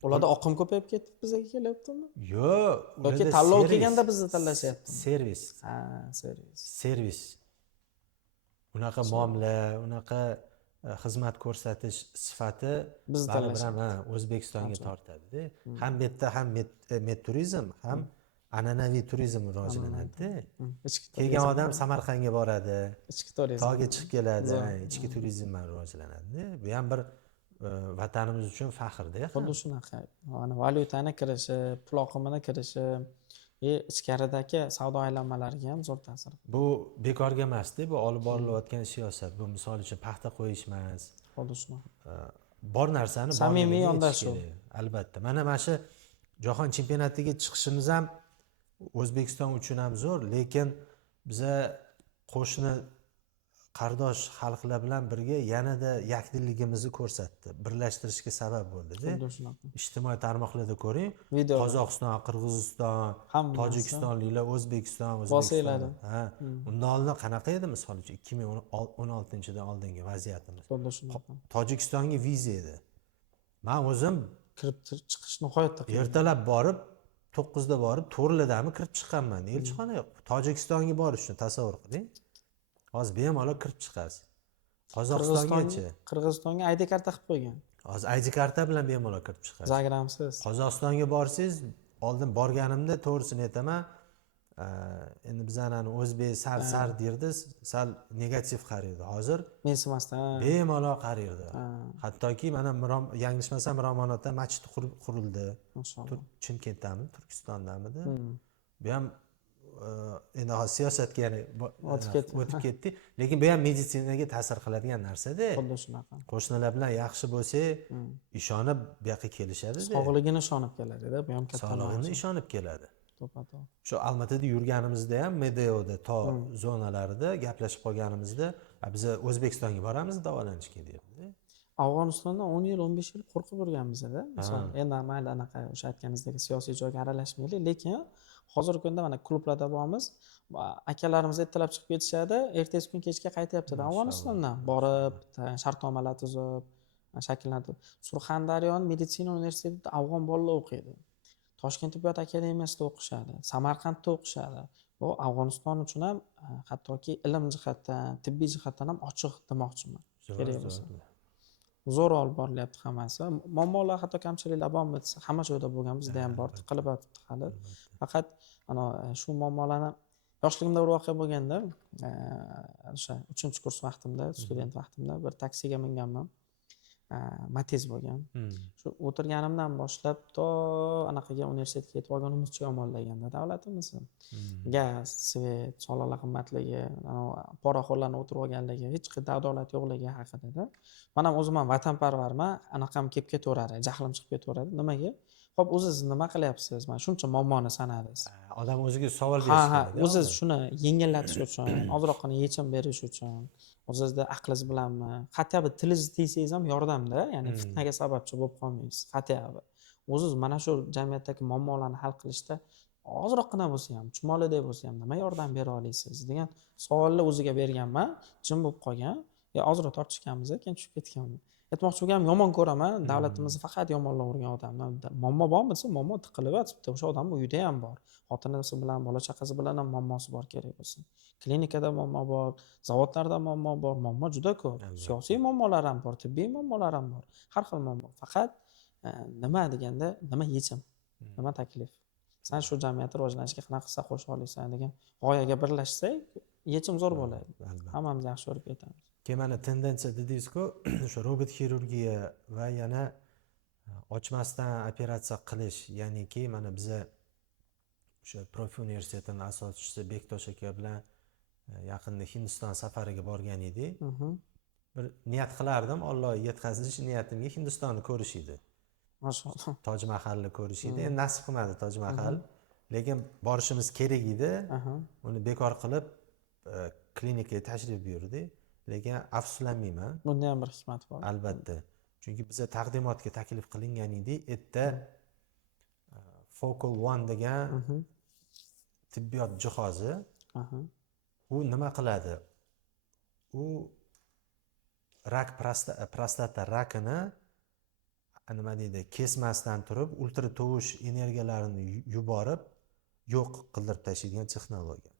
Ularda oqim ko'payib ketib bizga kelyaptimi? Yo'q, Yoki tanlov kelganda bizni tanlashyaptimi? Servis. Ha, servis. Servis. Unaqa muomala, unaqa xizmat ko'rsatish sifati Bizni baribir ham O'zbekistonga tortadi-da. Ham bu yerda ham turizm, ham an'anaviy turizm rivojlanadi-da. Kelgan odam Samarqandga boradi, ichki turizm. tog'ga chiqib keladi, ichki turizm ham rivojlanadi-da. Bu ham bir vatanimiz uchun faxr-da. Xuddi shunaqa. Mana valyutani kirishi, pul oqimini kirishi, ichkaridagi savdo aylanmalariga ham zo'r ta'sir qiladi. Bu bekorga emas-da, bu olib borilayotgan siyosat. Bu misol uchun paxta qo'yish emas. Xuddi shunaqa. Bor narsani samimiy yondashuv. Albatta. Mana shu jahon chempionatiga chiqishimiz ham O'zbekiston uchun ham zo'r, lekin biza qo'shni qardosh xalqlar bilan birga yanada yakdilligimizni ko'rsatdi, birlashtirishga sabab bo'ldi-da. Xuddi shunaqa. Ijtimoiy tarmoqlarda ko'ring, Video. Qozog'iston, Qirg'iziston, Tojikistonliklar, O'zbekiston, Ha. Undan oldin qanaqa edi misol uchun 2016-dan oldingi vaziyatimiz? Xuddi shunaqa. Tojikistonga viza edi. Men o'zim Kirib chiqish nihoyatda qiyin. ertalab borib 9da borib 4lardami kirib chiqqanman. Elchixona yo'q. Tojikistonga borish uchun tasavvur qiling. Hozir bemalol kirib chiqasiz. Qozog'istongacha. Qirg'izistonga ID karta qilib qo'ygan. Hozir ID karta bilan bemalol kirib chiqasiz. Zagramsiz. Qozog'istonga borsangiz, oldin borganimda to'g'risini aytaman, endi bizani o'zbek sar derdi, sal negativ qaraydi. Hozir mensimasdan bemalol qaraydi. Hattoki mana yanglishmasam Miromonotda masjid qurildi. Maşallah. Chimkentdami, Turkistondamidi? Bu ham endi hozir siyosatga yana o'tib ketdi, lekin bu ham meditsinaga ta'sir qiladigan narsa-da. Xuddi shunaqa. Qo'shnilar bilan yaxshi bo'lsa, ishonib bu yoqqa kelishadi-da. Sog'ligini ishonib keladi-da, bu ham katta Sog'ligini ishonib keladi. To'ppa-to'g'ri. Shu Almatada yurganimizda ham Medeoda tog' zonalarida gaplashib qolganimizda, biz O'zbekistonga boramiz davolanishga derdi. Afg'onistondan 10 yil, 15 yil qo'rqib yurganmiz-da. Misol, endi mayli anaqa o'sha aytganingizdek siyosiy joyga aralashmaylik, lekin hozirgi kunda mana klublarda bormiz, akalarimiz ertalab chiqib ketishadi, ertasi kun kechga qaytyapti Afg'onistondan borib, shartnomalar tuzib, shakllantirib. Surxondaryoning meditsina universitetida afg'on bolalar o'qiydi. Toshkent tibbiyot akademiyasida o'qishadi, Samarqandda o'qishadi. Bu Afg'oniston uchun ham hattoki ilm jihatdan, tibbiy jihatdan ham ochiq demoqchiman. Kerak bo'lsa. Zo'r olib borilyapti hammasi. Muammolar, hatto kamchiliklar bormi desa, hamma joyda bo'lgan, bizda ham bor, tiqilib yotibdi hali. Faqat shu muammolarni yoshligimda bir voqea bo'lganda, o'sha 3-kurs vaqtimda, student vaqtimda bir taksiga minganman. Matiz bo'lgan. Shu o'tirganimdan boshlab to anaqaga universitetga yetib olgunimizcha yomonlaganda davlatimiz. Gaz, svet, soliqlar qimmatligi, poraxo'rlarning o'tirib olganligi, hech qanday adolat yo'qligi haqida. Men ham o'zim ham vatanparvarman, anaqam kelib ketaveradi, jahlim chiqib ketaveradi. Nimaga? Xo'p, o'zingiz nima qilyapsiz? Mana shuncha muammoni sanadingiz. Odam o'ziga savol berish kerak. O'zingiz shuni yengillatish uchun, ozroqgina yechim berish uchun, o'zingizda aqlingiz bilanmi, hattoki tilingizni tiysangiz ham yordamda, ya'ni fitnaga sababchi bo'lib qolmaysiz. Hattoki o'zingiz mana shu jamiyatdagi muammolarni hal qilishda ozroqgina bo'lsa ham, chumoliday bo'lsa ham nima yordam bera olasiz degan savolni o'ziga berganman, jim bo'lib qolgan. Ozroq tortishganmiz, keyin tushib ketganman. Aytmoqchi bo'lganim, yomon ko'raman, davlatimizni faqat yomonlab urgan odamlar. Muammo bormi desa, muammo tiqilib yotibdi. O'sha odam uyida ham bor. Xotinasi bilan, bola chaqasi bilan ham muammosi bor kerak bo'lsa. Klinikada muammo bor, zavodlarda muammo bor, muammo juda ko'p. Siyosiy muammolar ham bor, tibbiy muammolar ham bor. Har xil muammo. Faqat nima deganda, nima yechim, nima taklif. Sen shu jamiyatni rivojlanishiga qanaqa hissa qo'sha olasan degan g'oyaga birlashsak, yechim zo'r bo'ladi. Hammamiz yaxshi o'rib ketamiz. Keyin mana tendensiya dedingiz-ku, o'sha robot xirurgiya va yana ochmasdan operatsiya qilish, ya'niki mana biza o'sha Profi universitetining asoschisi Bektosh aka bilan yaqinda Hindiston safariga borgan edik. Bir niyat qilardim, Alloh yetkazish niyatimga Hindistonni ko'rish edi. Maşallah. Toj Mahalni ko'rish edi. Endi nasib qilmadi Toj Mahal, lekin borishimiz kerak edi. Uni bekor qilib klinikaga tashrif buyurdik. Lekin afsuslanmayman. Bunda ham bir hikmat bor. Albatta. Chunki biza taqdimotga taklif qilingan edik. Erta Focal One degan tibbiyot jihozi. U nima qiladi? u prostata rakini nima deydi, kesmasdan turib ultratovush energiyalarini yuborib yo'q qildirib tashlaydigan texnologiya.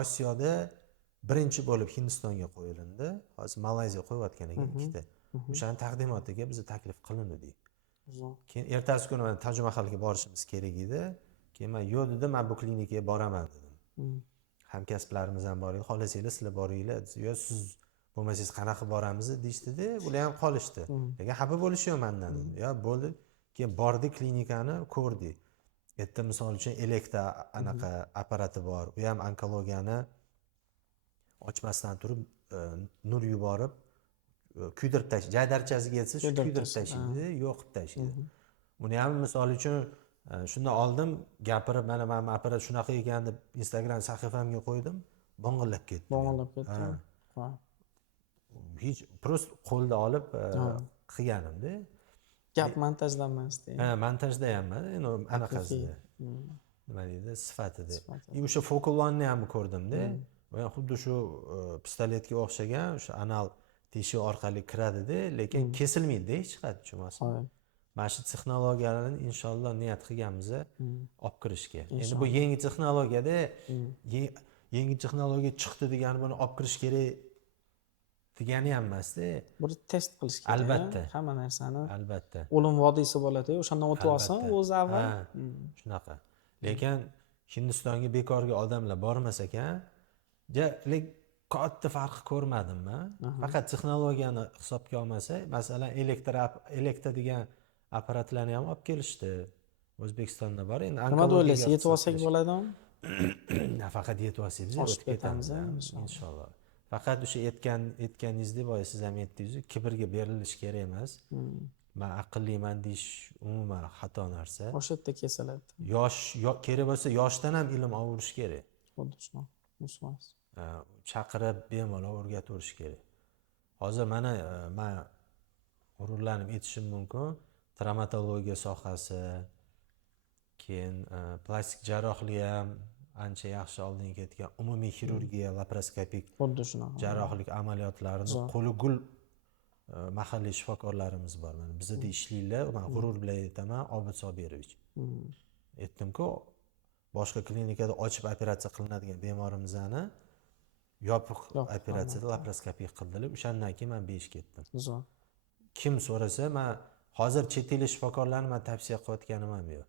Osiyoda birinchi bo'lib Hindistonga qo'yilindi. Hozir Malayziya qo'yayotgan ekan ikkita. O'shani taqdimotiga biz taklif qilindik. Keyin ertasi kuni mana Taj Mahalga borishimiz kerak edi. Keyin men yo'q dedim, men bu klinikaga boraman dedim. Hamkasblarimiz ham bor edi. Xohlasanglar sizlar boringlar. Yo siz bo'lmasangiz qanaqa boramiz deyishdi-da, ular ham qolishdi. Lekin xafa bo'lishyapti mendan. Yo bo'ldi. Keyin bordik, klinikani ko'rdik. Yerda misol uchun elektr anaqa apparati bor. U ham onkologiyani ochmasdan turib nur yuborib kuydirib tashlaydi. Jaydarchasiga yetsa shu kuydirib tashlaydi, yo'q qilib tashlaydi. Uni ham misol uchun shunda oldim, gapirib, mana men apparat shunaqa ekan deb Instagram sahifamga qo'ydim, bo'ng'illab ketdi. Bo'ng'illab ketdi. Hech prost qo'lda olib qilganimda. Gap montajlanmasdi. Montajda ham endi anaqasida. Nima deydi, sifatida. O'sha focal one-ni ham ko'rdimda. Va xuddi shu pistoletga o'xshagan o'sha anal teshik orqali kiradi-da, lekin kesilmaydi hech qachon tushmasin. Mana shu texnologiyalarni inshaalloh niyat qilganmiz olib kirishga. Endi bu yangi texnologiyada yangi texnologiya chiqdi degani buni olib kirish kerak degani ham emasda. Buni test qilish kerak. Albatta. Hamma narsani. Albatta. O'lim vodiysi bo'ladi-yu, o'shandan o'tib olsin o'zi avval. Shunaqa. Lekin Hindistonga bekorga odamlar bormas ekan, katta farq ko'rmadim men. Faqat texnologiyani hisobga olmasa, masalan, elektr degan apparatlarni ham olib kelishdi. O'zbekistonda bor. Endi nima o'ylaysiz, yetib olsak bo'ladimi? Faqat yetib olsangiz o'tib ketamiz inshaalloh. Faqat o'sha aytganingizdek, boya siz ham aytdingiz, kibrga berilish kerak emas. Men aqlliman deyish umuman xato narsa. O'sha yerda kesiladi. Kerak bo'lsa yoshdan ham ilm olish kerak. Xuddi shunaqa. Chaqirib bemalol o'rgatib kerak. Hozir mana men g'ururlanib aytishim mumkin, travmatologiya sohasi, keyin plastik jarrohlik ham ancha yaxshi oldinga ketgan, umumiy xirurgiya, laparoskopik xuddi shunaqa jarrohlik amaliyotlarini qo'li gul mahalliy shifokorlarimiz bor. Mana bizda ishlaydilar, men g'urur bilan aytaman, Obid Sobirovich. Aytdim-ku, boshqa klinikada ochib operatsiya qilinadigan bemorimizni yopiq operatsiyada laparoskopik qildilar. O'shandan keyin men besh ketdim. Kim so'rasa, men hozir chet el shifokorlarini men tavsiya qilayotganim ham yo'q.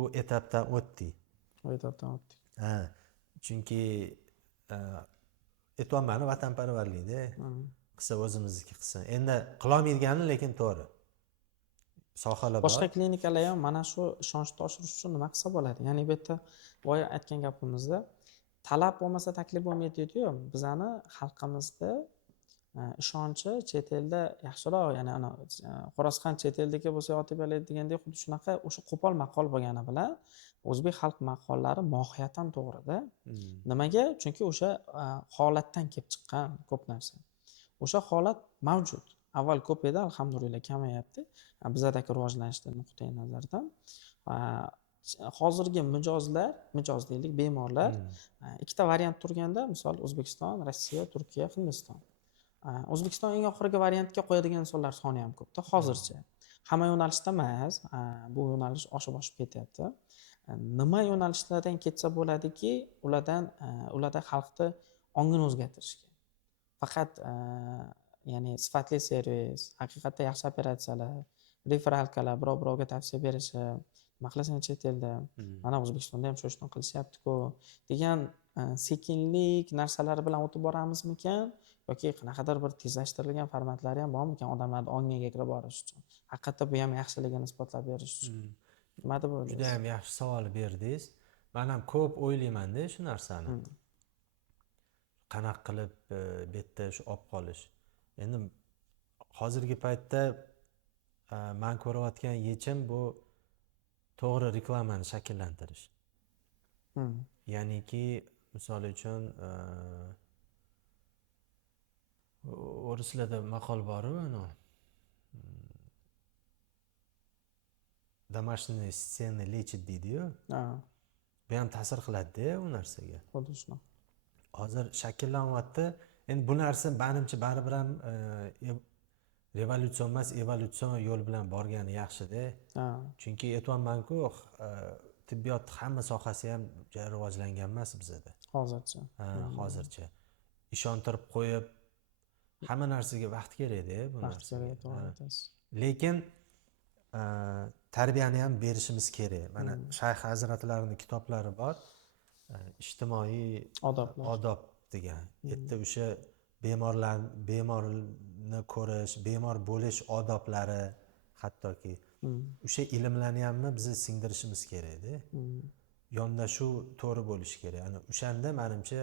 U etapdan o'tdik. Chunki aytolmani vatanparvarlikda qilsa o'zimizniki qilsin. Endi qilolmaydigani lekin to'g'ri. Sohalar bor. Boshqa klinikalar ham mana shu ishonchni oshirish uchun nima qilsa bo'ladi? Ya'ni bu yerda boya aytgan gapimizda talab bo'lmasa taklif bo'lmaydi deydi-yu. Bizani xalqimizda ishonchi chet elda yaxshiroq, ya'ni ana Xo'rozxon chet eldagi bo'lsa yotib oladi degandek, xuddi shunaqa o'sha qo'pol maqol bo'lgani bilan o'zbek xalq maqollari mohiyatan to'g'ri-da. Nimaga? Chunki o'sha holatdan kelib chiqqan ko'p narsa. O'sha holat mavjud. Avval ko'p edi, alhamdulillah kamayapti. Bizdagi rivojlanishdan nuqtai nazardan. Hozirgi mijoz deylik, bemorlar ikkita variant turganda, misol O'zbekiston, Rossiya, Turkiya, Hindiston. O'zbekiston eng oxirgi variantga qo'yadigan insonlar soni ham ko'pda hozircha. Hamma yo'nalishda emas, bu yo'nalish oshib ketyapti. Nima yo'nalishlardan ketsa bo'ladiki, ularda xalqni ongini o'zgartirishga. Faqat ya'ni sifatli servis, haqiqatda yaxshi operatsiyalar, referalkalar, birovga tavsiya berishi, nima qilasan chet elda, mana O'zbekistonda ham shu ishni qilishyapti-ku degan sekinlik narsalar bilan o'tib boramizmikan yoki qanaqadir bir tezlashtirilgan formatlari ham bormikan odamlarni ongiga kirib borish uchun? Haqiqatda bu ham yaxshiligini isbotlab berish uchun. Nima deb o'ylaysiz? Juda ham yaxshi savol berdingiz. Men ham ko'p o'ylayman-da shu narsani. Qanaqa qilib bu yerda shu olib qolish. Endi hozirgi paytda men ko'rayotgan yechim bu to'g'ri reklamani shakllantirish. Ya'niki misol uchun o'rislarda maqol bor-ku, домашние сцены лечит deydi-yu. Bu ham ta'sir qiladi-da u narsaga. Xuddi shunaqa. hozir shakllanyapti. Endi bu narsa menimcha baribir ham revolyutsion emas, evolyutsion yo'l bilan borgani yaxshida. Chunki aytyapman-ku, tibbiyot hamma sohasi ham rivojlangan emas bizda. Hozircha. Hozircha. Ishontirib qo'yib hamma narsaga vaqt kerak-da bu narsaga. Lekin tarbiyani ham berishimiz kerak. Mana Shayx hazratlarining kitoblari bor. Ijtimoiy odob degan. Yerda o'sha bemorni ko'rish, bemor bo'lish odoblari, hattoki o'sha ilmlarni ham biz singdirishimiz kerak-da. Yondashuv to'g'ri bo'lishi kerak. Ana o'shanda menimcha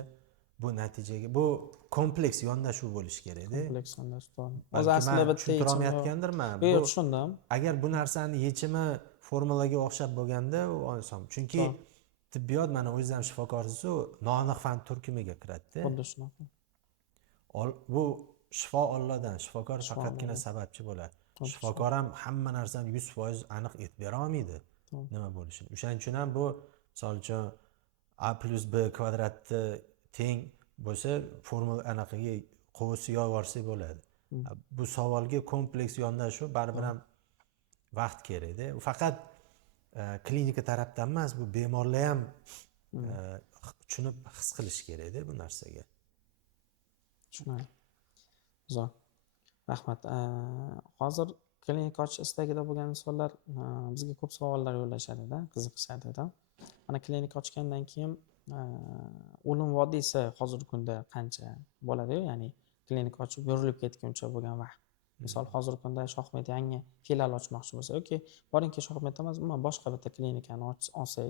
bu natijaga, bu kompleks yondashuv bo'lishi kerak-da. Kompleks yondashuv. O'zi aslida bitta tushuntirolmayotgandirman. Yo'q, tushundim. Agar bu narsani yechimi formulaga o'xshab bo'lganda, u oson. Chunki tibbiyot, mana o'zingiz ham shifokorsiz-ku, noaniq fan turkumiga kiradi-da. Xuddi shunaqa. Bu shifo Allohdan, shifokor faqatgina sababchi bo'ladi. Shifokor ham hamma narsani 100% aniq aytib bera olmaydi nima bo'lishini. O'shaning uchun ham bu, misol uchun a + b kvadratni teng bo'lsa, formula anaqaga qo'visi yo'vorsak bo'ladi. Bu savolga kompleks yondashuv baribir ham vaqt kerak-da. Faqat klinika tarafdan emas, bu bemorlar ham tushunib his qilish kerak-da bu narsaga. Tushunadi. Zo'r. Rahmat. Hozir klinika ochish istagida bo'lgan insonlar bizga ko'p savollar yo'llashadi-da, qiziqishadi-da. Mana klinika ochgandan keyin o'lim vodiysi hozirgi kunda qancha bo'ladi-yu, ya'ni klinika ochib yurilib ketguncha bo'lgan vaqt. Misol hozirgi kunda Shohmet yangi filial ochmoqchi bo'lsa yoki boringki Shohmetda emas, umuman boshqa bitta klinikani olsak,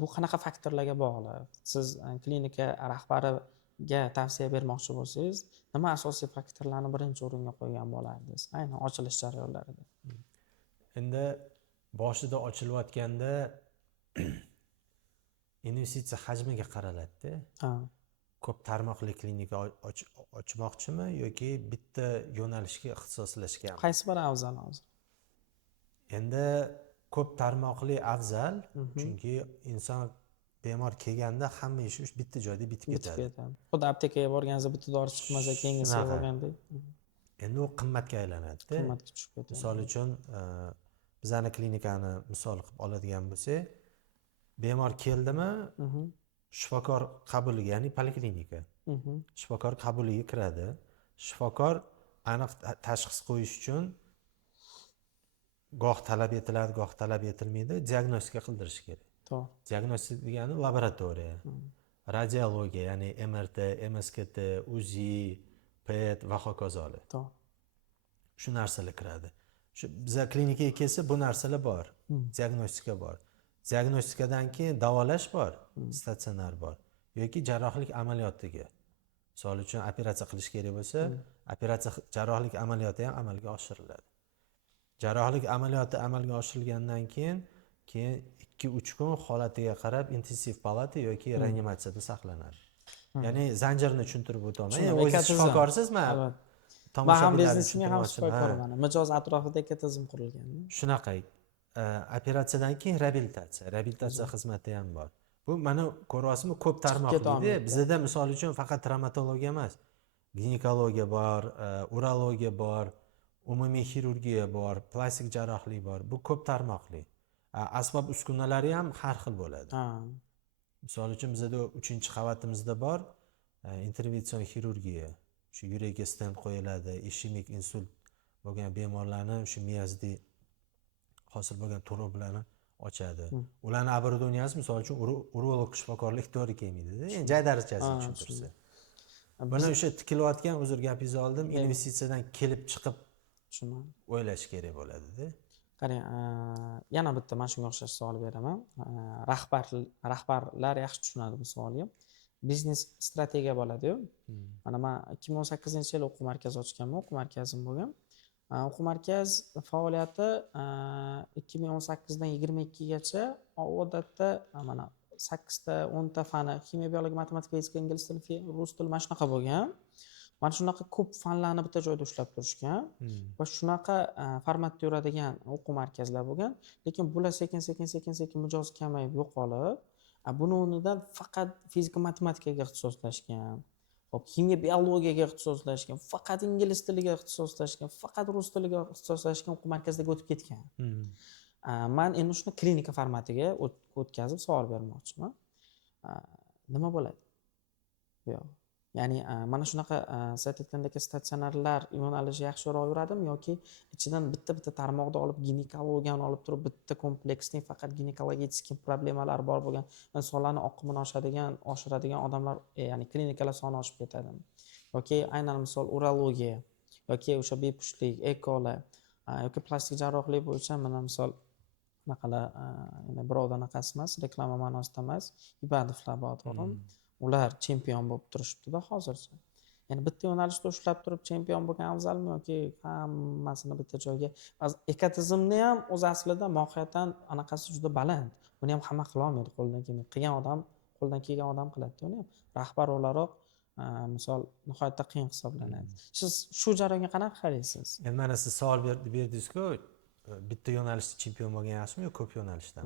bu qanaqa faktorlarga bog'liq? Siz klinika rahbariga tavsiya bermoqchi bo'lsangiz, nima asosiy faktorlarni birinchi o'ringa qo'ygan bo'lardingiz? Aynan ochilish jarayonlarida. Endi boshida ochilayotganda investitsiya hajmiga qaraladi-da. Ko'p tarmoqli klinika ochmoqchimi yoki bitta yo'nalishga ixtisoslashgan? Qaysi biri afzal hozir? Endi ko'p tarmoqli afzal, chunki inson bemor kelganda hamma ishi bitta joyda bitib ketadi. Xuddi aptekaga borganingizda bitta dori chiqmasa, keyingisiga borgandek. Endi u qimmatga aylanadi-da. Qimmatga tushib ketadi. Misol uchun bizning klinikani misol qilib oladigan bo'lsak, bemor keldimi, shifokor qabuliga, ya'ni poliklinika. Shifokor qabuliga kiradi. Shifokor aniq tashxis qo'yish uchun goh talab etiladi, goh talab etilmaydi, diagnostika qildirish kerak. Diagnostika degani laboratoriya, radiologiya, ya'ni MRT, MSKT, UZI, PET va hokazolar. Shu narsalar kiradi. Shu bizga klinikaga kelsa bu narsalar bor. Diagnostika bor. Diagnostikadan keyin davolash bor, statsionar bor yoki jarrohlik amaliyotiga. Misol uchun operatsiya qilish kerak bo'lsa, jarrohlik amaliyoti ham amalga oshiriladi. Jarrohlik amaliyoti amalga oshirilgandan keyin 2-3 kun holatiga qarab intensiv palata yoki reanimatsiyada saqlanadi. Ya'ni zanjirni tushuntirib o'taman. O'zingiz shifokorsizmi? Men ham biznesmen ham shifokorman. Mijoz atrofida ikkita tizim qurilgan. Shunaqa. Operatsiyadan keyin reabilitatsiya xizmati ham bor. Bu mana ko'ryapsizmi, ko'p tarmoqli. Bizda misol uchun faqat travmatologiya emas, ginekologiya bor, urologiya bor, umumiy xirurgiya bor, plastik jarrohlik bor. Bu ko'p tarmoqli. Asbob uskunalari ham har xil bo'ladi. Misol uchun bizda 3-qavatimizda bor intervension xirurgiya. Shu yurakka stent qo'yiladi, ishemik insult bo'lgan bemorlarni shu miyasida hosil bo'lgan turoblarni ochadi. Ularning abordoniyasi misol uchun urolog shifokorlik to'g'ri kelmaydi-da. Endi jaydarchasini tushuntirsa. Buni o'sha tikilayotgan, uzr gapingizni oldim, investitsiyadan kelib chiqib o'ylash kerak bo'ladi-da. Qarang, yana bitta mana shunga o'xshash savol beraman. Rahbarlar yaxshi tushunadi bu savolni. Biznes strategiya bo'ladi-yu. Mana men 2018-yil o'quv markazi ochganman, o'quv markazim bo'lgan. O'quv markaz faoliyati 2018 dan 22 gacha odatda mana 8 ta 10 ta fani, ximiya, biologiya, matematika, fizika, ingliz tili, rus tili mana shunaqa bo'lgan. Mana shunaqa ko'p fanlarni bitta joyda ushlab turishgan va shunaqa formatda yuradigan o'quv markazlar bo'lgan. Lekin bular sekin mijoz kamayib yo'qolib, Buni o'rnidan faqat fizika matematikaga ixtisoslashgan, hop kimyo biologiyaga ixtisoslashgan, faqat ingliz tiliga ixtisoslashgan, faqat rus tiliga ixtisoslashgan o'quv markaziga o'tib ketgan. Man endi shuni klinika formatiga o'tkazib savol bermoqchiman. Nima bo'ladi? Yo'q. Ya'ni mana shunaqa siz aytayotgandek statsionarlar yo'nalishi yaxshiroq yuradimi yoki ichidan bitta tarmoqda olib ginekologiyani olib turib bitta kompleksning faqat ginekologik problemalari bor bo'lgan insonlarning oqimini oshiradigan odamlar, ya'ni klinikalar soni oshib ketadimi? Yoki aynan misol urologiya yoki o'sha bepushtlik, ekolar yoki plastik jarrohlik bo'yicha mana misol bunaqalar, yana birovda anaqasi emas, reklama ma'nosida emas, Ibadovlar bor to'g'rimi? Ular chempion bo'lib turishibdi-da hozircha. Ya'ni bitta yo'nalishda ushlab turib chempion bo'lgan afzalmi yoki hammasini bitta joyga? Ekotizimni ham o'z aslida mohiyatan anaqasi juda baland. Buni ham hamma qila olmaydi, qo'ldan kelgan odam qiladi-da uni ham. Rahbar o'laroq misol nihoyatda qiyin hisoblanadi. Siz shu jarayonga qanaqa qaraysiz? Endi mana siz savol berdingiz-ku, bitta yo'nalishda chempion bo'lgan yaxshimi yo ko'p yo'nalishdan?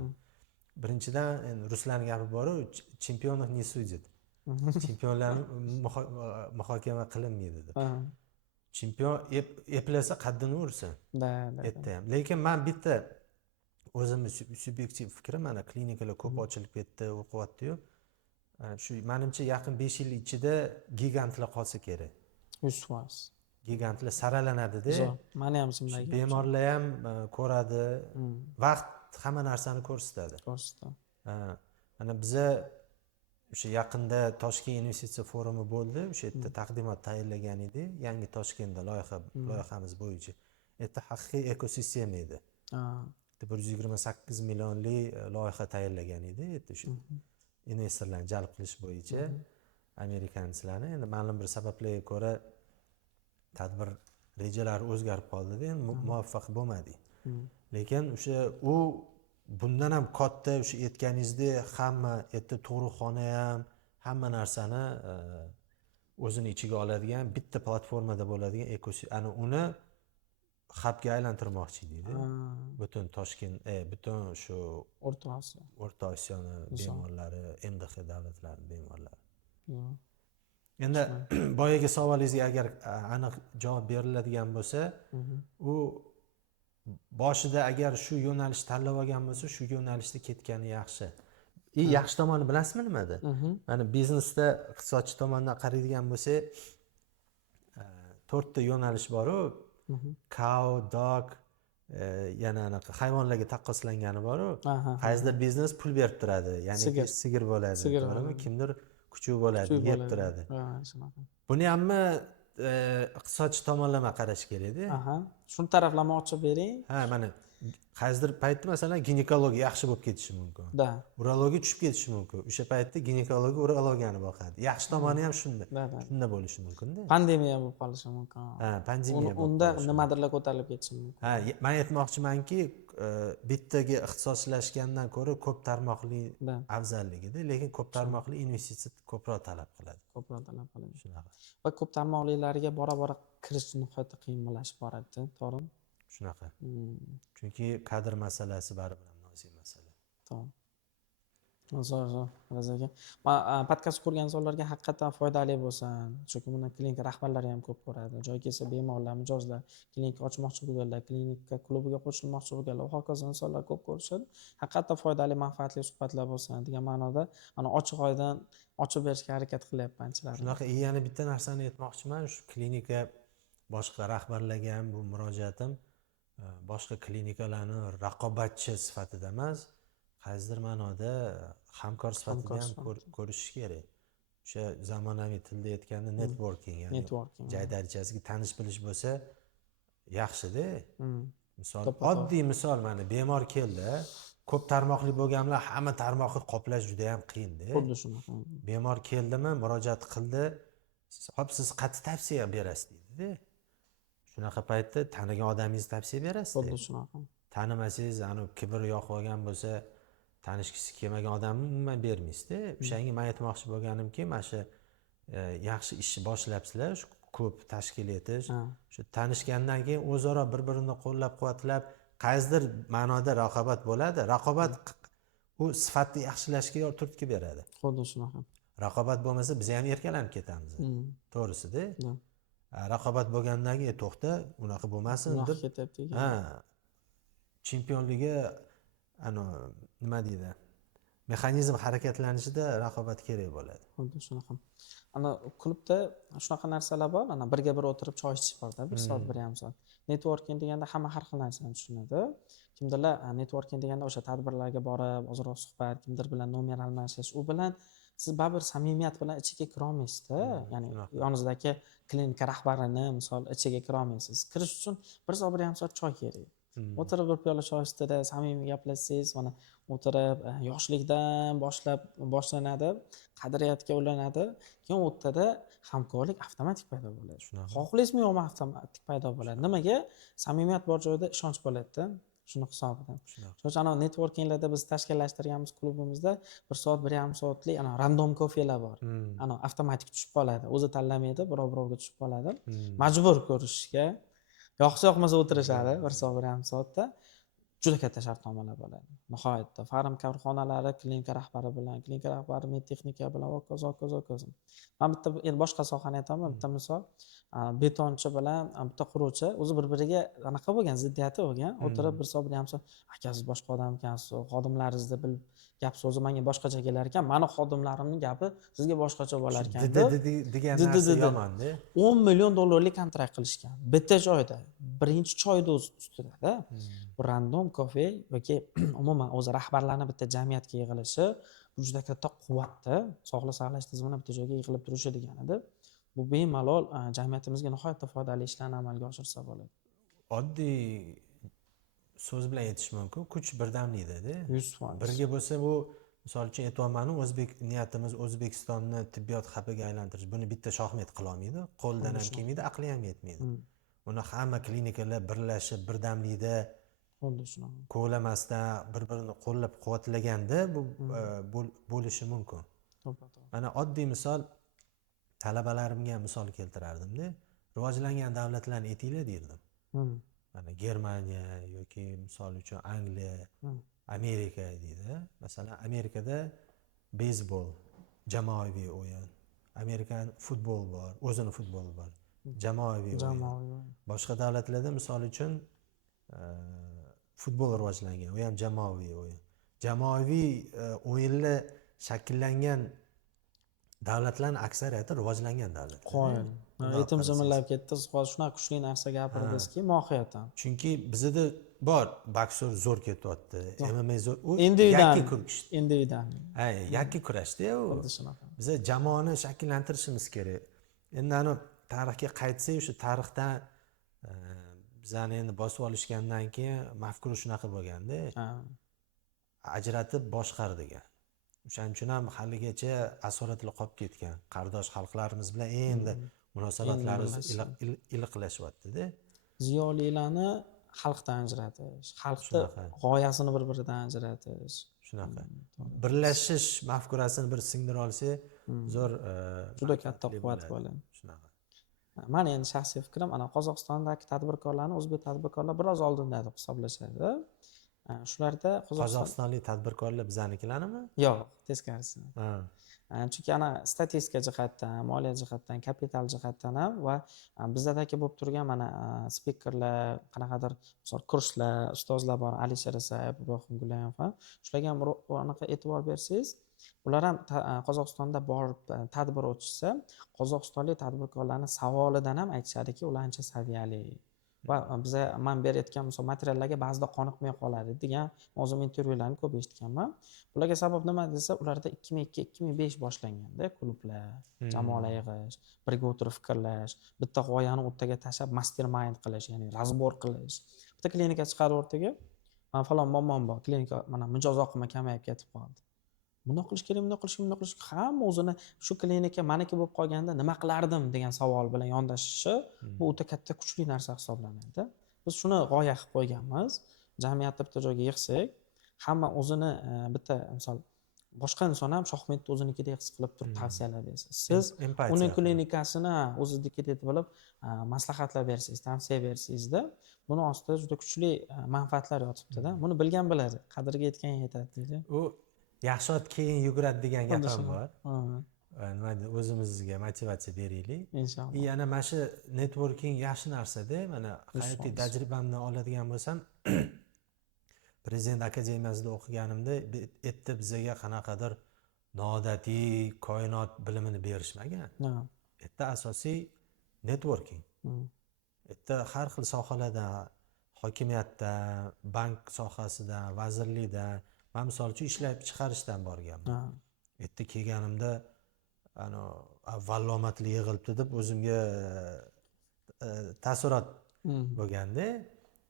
Birinchidan endi ruslarning gapi bor-ku, chempionov не судит. Chempionlarni muhokama qilinmaydi deb. Chempion eplasa qaddini ursin. Erta ham. Lekin men bitta o'zimni subyektiv fikrim, mana klinikalar ko'p ochilib ketdi, o'qiyapti-yu. Shu menimcha yaqin 5 yil ichida gigantlar qolsa kerak. 100%. Gigantlar saralanadi-da. Meni ham shunday. Bemorlar ham ko'radi. Vaqt hamma narsani ko'rsatadi. Mana biza o'sha yaqinda Toshkent investitsiya forumi bo'ldi. O'sha yerda taqdimot tayyorlagan edi. Yangi Toshkentda loyihamiz bo'yicha. Yerda haqiqiy ekosistema edi. 128 millionlik loyiha tayyorlagan edi. Yerda shu investorlarni jalb qilish bo'yicha amerikanlarni. Endi ma'lum bir sabablarga ko'ra tadbir rejalari o'zgarib qoldi-da, endi muvaffaq bo'lmadik. Lekin o'sha bundan ham katta o'sha aytganingizdek hamma yerda tug'ruqxona ham hamma narsani o'zini ichiga oladigan bitta platformada bo'ladigan ekosistema, ana uni hubga aylantirmoqchi deydi. Butun Toshkent, butun shu O'rta Osiyoni bemorlari, MDH davlatlarining bemorlari. Endi boyagi savolingizga agar aniq javob beriladigan bo'lsa, u boshida agar shu yo'nalishni tanlab olgan bo'lsa, shu yo'nalishda ketgani yaxshi. Yaxshi tomoni bilasizmi nimada? Mana biznesda iqtisodchi tomondan qaraydigan bo'lsak, 4 ta yo'nalish bor-ku. Cow, dog, yana anaqa hayvonlarga taqqoslangani bor-ku. Qaysidir biznes pul berib turadi, ya'ni sigir bo'ladi, to'g'rimi? Kimdir kuchuk bo'ladi, yeb turadi. Buni hamma iqtisodchi tomonlama qarash kerak-da. Shuni taraflama ochib bering. Mana qaysidir paytda masalan ginekologiya yaxshi bo'lib ketishi mumkin. Urologiya tushib ketishi mumkin. O'sha paytda ginekologiya urologiyani boqadi. Yaxshi tomoni ham shunda. Shunda bo'lishi mumkin-da. Pandemiya bo'lib qolishi mumkin. Pandemiya. Unda nimadirlar ko'tarilib ketishi mumkin. Men aytmoqchimanki, bittaga ixtisoslashgandan ko'ra ko'p tarmoqli afzalligida, lekin ko'p tarmoqli investitsiya ko'proq talab qiladi. Shunaqa. Va ko'p tarmoqlilarga bora-bora kirish nihoyatda qiyinlashib boradi, to'g'rimi? Shunaqa. Chunki kadr masalasi baribir ham nozik masala. To'g'ri. Zo'r, aka. Men podkast ko'rgan insonlarga haqiqatan foydali bo'lsin. Chunki buni klinika rahbarlari ham ko'p ko'radi. Joy kelsa bemorlar, mijozlar, klinika ochmoqchi bo'lganlar, klinika klubiga qo'shilmoqchi bo'lganlar, va hokazo insonlar ko'p ko'rishadi. Haqiqatan foydali, manfaatli suhbatlar bo'lsin degan ma'noda ana ochiq oydan ochib berishga harakat qilyapman-chilar. Shunaqa, yana bitta narsani aytmoqchiman. Shu klinika boshqa rahbarlarga ham bu murojaatim, boshqa klinikalarni raqobatchi sifatida emas, qaysidir ma'noda hamkor sifatida ham ko'rish kerak. O'sha zamonaviy tilda aytganda networking, ya'ni jay-darajasiga tanish bilish bo'lsa yaxshi-da. Misol, oddiy misol, mana bemor keldi, ko'p tarmoqli bo'lganlar hamma tarmoqni qoplash juda ham qiyin-da. Xuddi shunaqa. Bemor keldimi, murojaat qildi, hop siz qaysi tavsiya berasiz deydi-da. Shunaqa paytda tanigan odamingizni tavsiya berasiz. Xuddi shunaqa. Tanimasangiz, kibr yo'q bo'lgan bo'lsa, tanishgisi kelmagan odamni umuman bermaysiz-da. O'shanga men aytmoqchi bo'lganimki, mana shu yaxshi ishni boshlabsizlar, shu ko'p tashkil etish, shu tanishgandan keyin o'zaro bir-birini qo'llab-quvvatlab, qaysidir ma'noda raqobat bo'ladi. Raqobat u sifatni yaxshilashga turtki beradi. xuddi shunaqa. Raqobat bo'lmasa biz ham erkalanib ketamiz. To'g'risida. Raqobat bo'lgandan keyin to'xta, unaqa bo'lmasin deb. Ketyapti. Ha. Chempionligi nima deydi? Mexanizm harakatlanishida raqobat kerak bo'ladi. Xuddi shunaqa. Klubda shunaqa narsalar bor. Birga bir o'tirib choy ichish borda, 1 soat, 1,5 soat. Networking deganda hamma har xil narsani tushunadi. Kimdirlar networking deganda o'sha tadbirlarga borib, ozroq suhbat, kimdir bilan nomer almashish, u bilan siz baribir samimiyat bilan ichiga kira olmaysiz-da. Ya'ni yoningizdagi klinika rahbarini misol ichiga kira olmaysiz. Kirish uchun 1 soat, 1,5 soat choy kerak. O'tirib bir piyola choy ustida samimiy gaplashsangiz, mana o'tirib yoshlikdan boshlab boshlanadi, qadriyatga ulanadi. Keyin o'rtada hamkorlik avtomatik paydo bo'ladi. Xohlaysizmi yo'qmi avtomatik paydo bo'ladi. Nimaga? Samimiyat bor joyda ishonch bo'ladi-da. Shuni hisobidan. Shuning uchun networkinglarda biz tashkillashtirganmiz klubimizda 1 soat, 1,5 soatlik random kofelar bor. Avtomatik tushib qoladi. O'zi tanlamaydi, birovga tushib qoladi. Majbur ko'rishishga. Yoqsa yoqmasa o'tirishadi 1 soat, 1,5 soatda. Juda katta shartnomalar bo'ladi. Nihoyatda farm korxonalari klinika rahbari bilan, klinika rahbari medtexnika bilan ho'kiz. Men bitta boshqa sohani aytaman, bitta misol. Betonchi bilan bitta quruvchi o'zi bir-biriga anaqa bo'lgan, ziddiyati bo'lgan. O'tirib 1 soat, 1,5 soat, aka siz boshqa odam ekansiz, xodimlaringizni bilib gap so'zi menga boshqacha kelar ekan, meni xodimlarimning gapi sizga boshqacha bo'lar ekan. degan narsa yomon-da. 10 million dollarlik kontrakt qilishgan. Bitta joyda, birinchi choyda ustida-da. Bu random kofe yoki umuman o'zi rahbarlarning bitta jamiyatga yig'ilishi bu juda katta quvvatda, sog'liqni saqlash tizimini bitta joyga yig'ilib turishi deganidir. Bu bemalol jamiyatimizga nihoyatda foydali ishlarni amalga oshirsa bo'ladi. Oddiy so'z bilan aytish mumkin, kuch birdamlikda-da. 100%. Birga bo'lsa bu, misol uchun aytayapman, niyatimiz O'zbekistonni tibbiyot hubiga aylantirish. Buni bitta shohmet qila olmaydi, qo'ldan ham kelmaydi, aqli ham yetmaydi. Uni hamma klinikalar birlashib, birdamlikda ko'lamasdan bir-birini qo'llab-quvvatlaganda bu bo'lishi mumkin. Mana oddiy misol talabalarimga misol keltirardim-da. Rivojlangan davlatlarni aytinglar derdim. Mana Germaniya yoki misol uchun Angliya, Amerika deydi. Masalan, Amerikada beysbol, jamoaviy o'yin. Amerikan futbol bor, o'zini futboli bor. Jamoaviy o'yin. Boshqa davlatlarda misol uchun futbol rivojlangan, u ham jamoaviy o'yin. Jamoaviy o'yinlar shakllangan davlatlarning aksariyati rivojlangan davlatlar. Qo'yin. Aytim zimillab ketdi. Hozir shunaqa kuchli narsa gapirdingizki, mohiyatan. Chunki bizda bor boksor zo'r ketyapti. MMA zo'r. U yakki kurash. Individual. Yakki kurashda u. Xuddi shunaqa. Biz jamoani shakllantirishimiz kerak. Endi tarixga qaytsak, o'sha tarixdan bizani endi bosib olishgandan keyin mafkura shunaqa bo'lganda, ajratib boshqar degan. O'shaning uchun ham haligacha asoratli qolib ketgan. Qardosh xalqlarimiz bilan endi munosabatlarimiz iliqlashyapti-da. Ziyolilarni xalqdan ajratish, xalqni g'oyasini bir-biridan ajratish. Shunaqa. Birlashish mafkurasini bir singdira olsa, zo'r juda katta quvvat bo'ladi. Shunaqa. Meni endi shaxsiy fikrim, Qozog'istondagi tadbirkorlarni o'zbek tadbirkorlar biroz oldinda deb hisoblashadi. Shularda qozog'istonlik tadbirkorlar bizanikilarmi? Yo'q, teskarisi. Chunki statistika jihatdan, moliya jihatdan, kapital jihatdan ham va bizdagi bo'lib turgan mana spikerlar, qanaqadir misol kurslar, ustozlar bor, Alisher Isayev, Ibrohim Gulayev ham. Shularga ham anaqa e'tibor bersangiz, ular ham Qozog'istonda borib tadbir o'tishsa, qozog'istonlik tadbirkorlarning savolidan ham aytishadiki, ular ancha saviyali. Va biz men berayotgan misol materiallarga ba'zida qoniqmay qoladi degan o'zim intervyularni ko'p eshitganman. Bularga sabab nima desa, ularda 2002-2005 boshlanganda klublar, jamoalar yig'ish, birga o'tirib fikrlash, bitta g'oyani o'rtaga tashlab mastermind qilish, ya'ni razbor qilish. Bitta klinika chiqarib o'rtaga, mana falon muammom bor, klinika mana mijoz oqimi kamayib ketib qoldi. Bunday qilish kerak, bunday qilish. Hamma o'zini shu klinika maniki bo'lib qolganda nima qilardim degan savol bilan yondashishi bu o'ta katta kuchli narsa hisoblanadi. Biz shuni g'oya qilib qo'yganmiz. Jamiyatni bitta joyga yig'sak, hamma o'zini bitta misol boshqa inson ham Shohmedni o'zinikidek his qilib turib tavsiyalar bersa, siz Empatiya uning qilib. klinikasini o'zinikidek deb bilib maslahatlar bersangiz, tavsiya bersangizda, buni ostida juda kuchli manfaatlar yotibdi-da. Buni bilgan biladi, qadriga yetgan yetadi deydi. U yaxshi ot keyin yuguradi degan gap ham bor. Ha, Nima deydi, o'zimizga motivatsiya beraylik. inshaalloh. Yana mana shu networking yaxshi narsa-da. Mana hayotiy tajribamdan oladigan bo'lsam, Prezident akademiyasida o'qiganimda erta bizga qanaqadir noodatiy koinot bilimini berishmagan. Erta asosiy networking. Erta har xil sohalarda, hokimiyatda, bank sohasida, vazirlikda, men misol uchun ishlab chiqarishdan borganman. Erta kelganimda vallomatli yig'ilibdi deb o'zimga taassurot bo'lganda,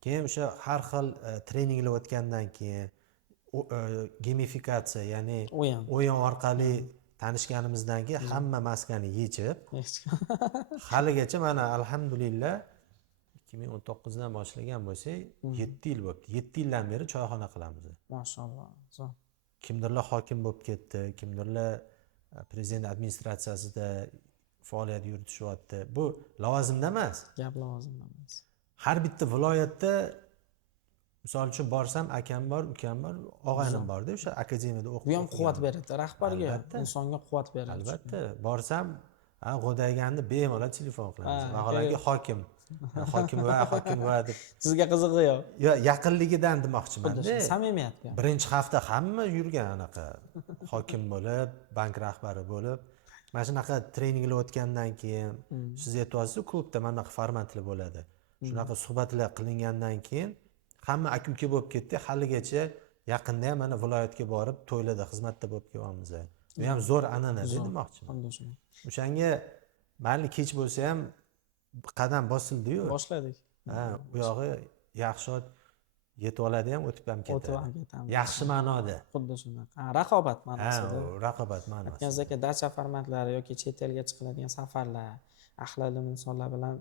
keyin o'sha har xil treninglar o'tgandan keyin gamifikatsiya, ya'ni o'yin orqali tanishganimizdan keyin hamma maskani yechib, haligacha mana alhamdulillah 2019 dan boshlagan bo'lsak, 7 yil bo'libdi. 7 yildan beri choyxona qilamiz. Mashalloh. Kimdirlar hokim bo'lib ketdi, kimdirlar prezident administratsiyasida faoliyat yuritishyapti. Bu lavozimda emas. Gap lavozimda emas. Har bitta viloyatda misol uchun borsam, akam bor, ukam bor, og'aynim borda, o'sha akademiyada o'qib. Bu ham quvvat beradi, rahbarga, insonga quvvat beradi. Albatta, borsam, g'o'dayganda bemalol telefon qilamiz. Vaholanki hokim va deb. Sizga qiziqdi yo? Yo, yaqinligidan demoqchiman-da. Samimiyat bu. Birinchi hafta hamma yurgan anaqa hokim bo'lib, bank rahbari bo'lib, mana shunaqa treninglar o'tgandan keyin siz aytyapsiz, klubda mana bunaqa formatlar bo'ladi. Shunaqa suhbatlar qilingandan keyin hamma aka-uka bo'lib ketdi. Haligacha yaqinda ham mana viloyatga borib, to'ylarda xizmatda bo'lib kelyapmiz. Bu ham zo'r an'ana demoqchiman. O'shanga mayli kech bo'lsa ham qadam bosildi-yu. Boshladik. U yog'i yaxshi ot yetib oladi ham, o'tib ham ketadi. Yaxshi ma'noda. Xuddi shunaqa. Raqobat ma'nosida. Raqobat ma'nosida. Aytganimizdek, dacha formatlari yoki chet elga chiqiladigan safarlar, ahli insonlar bilan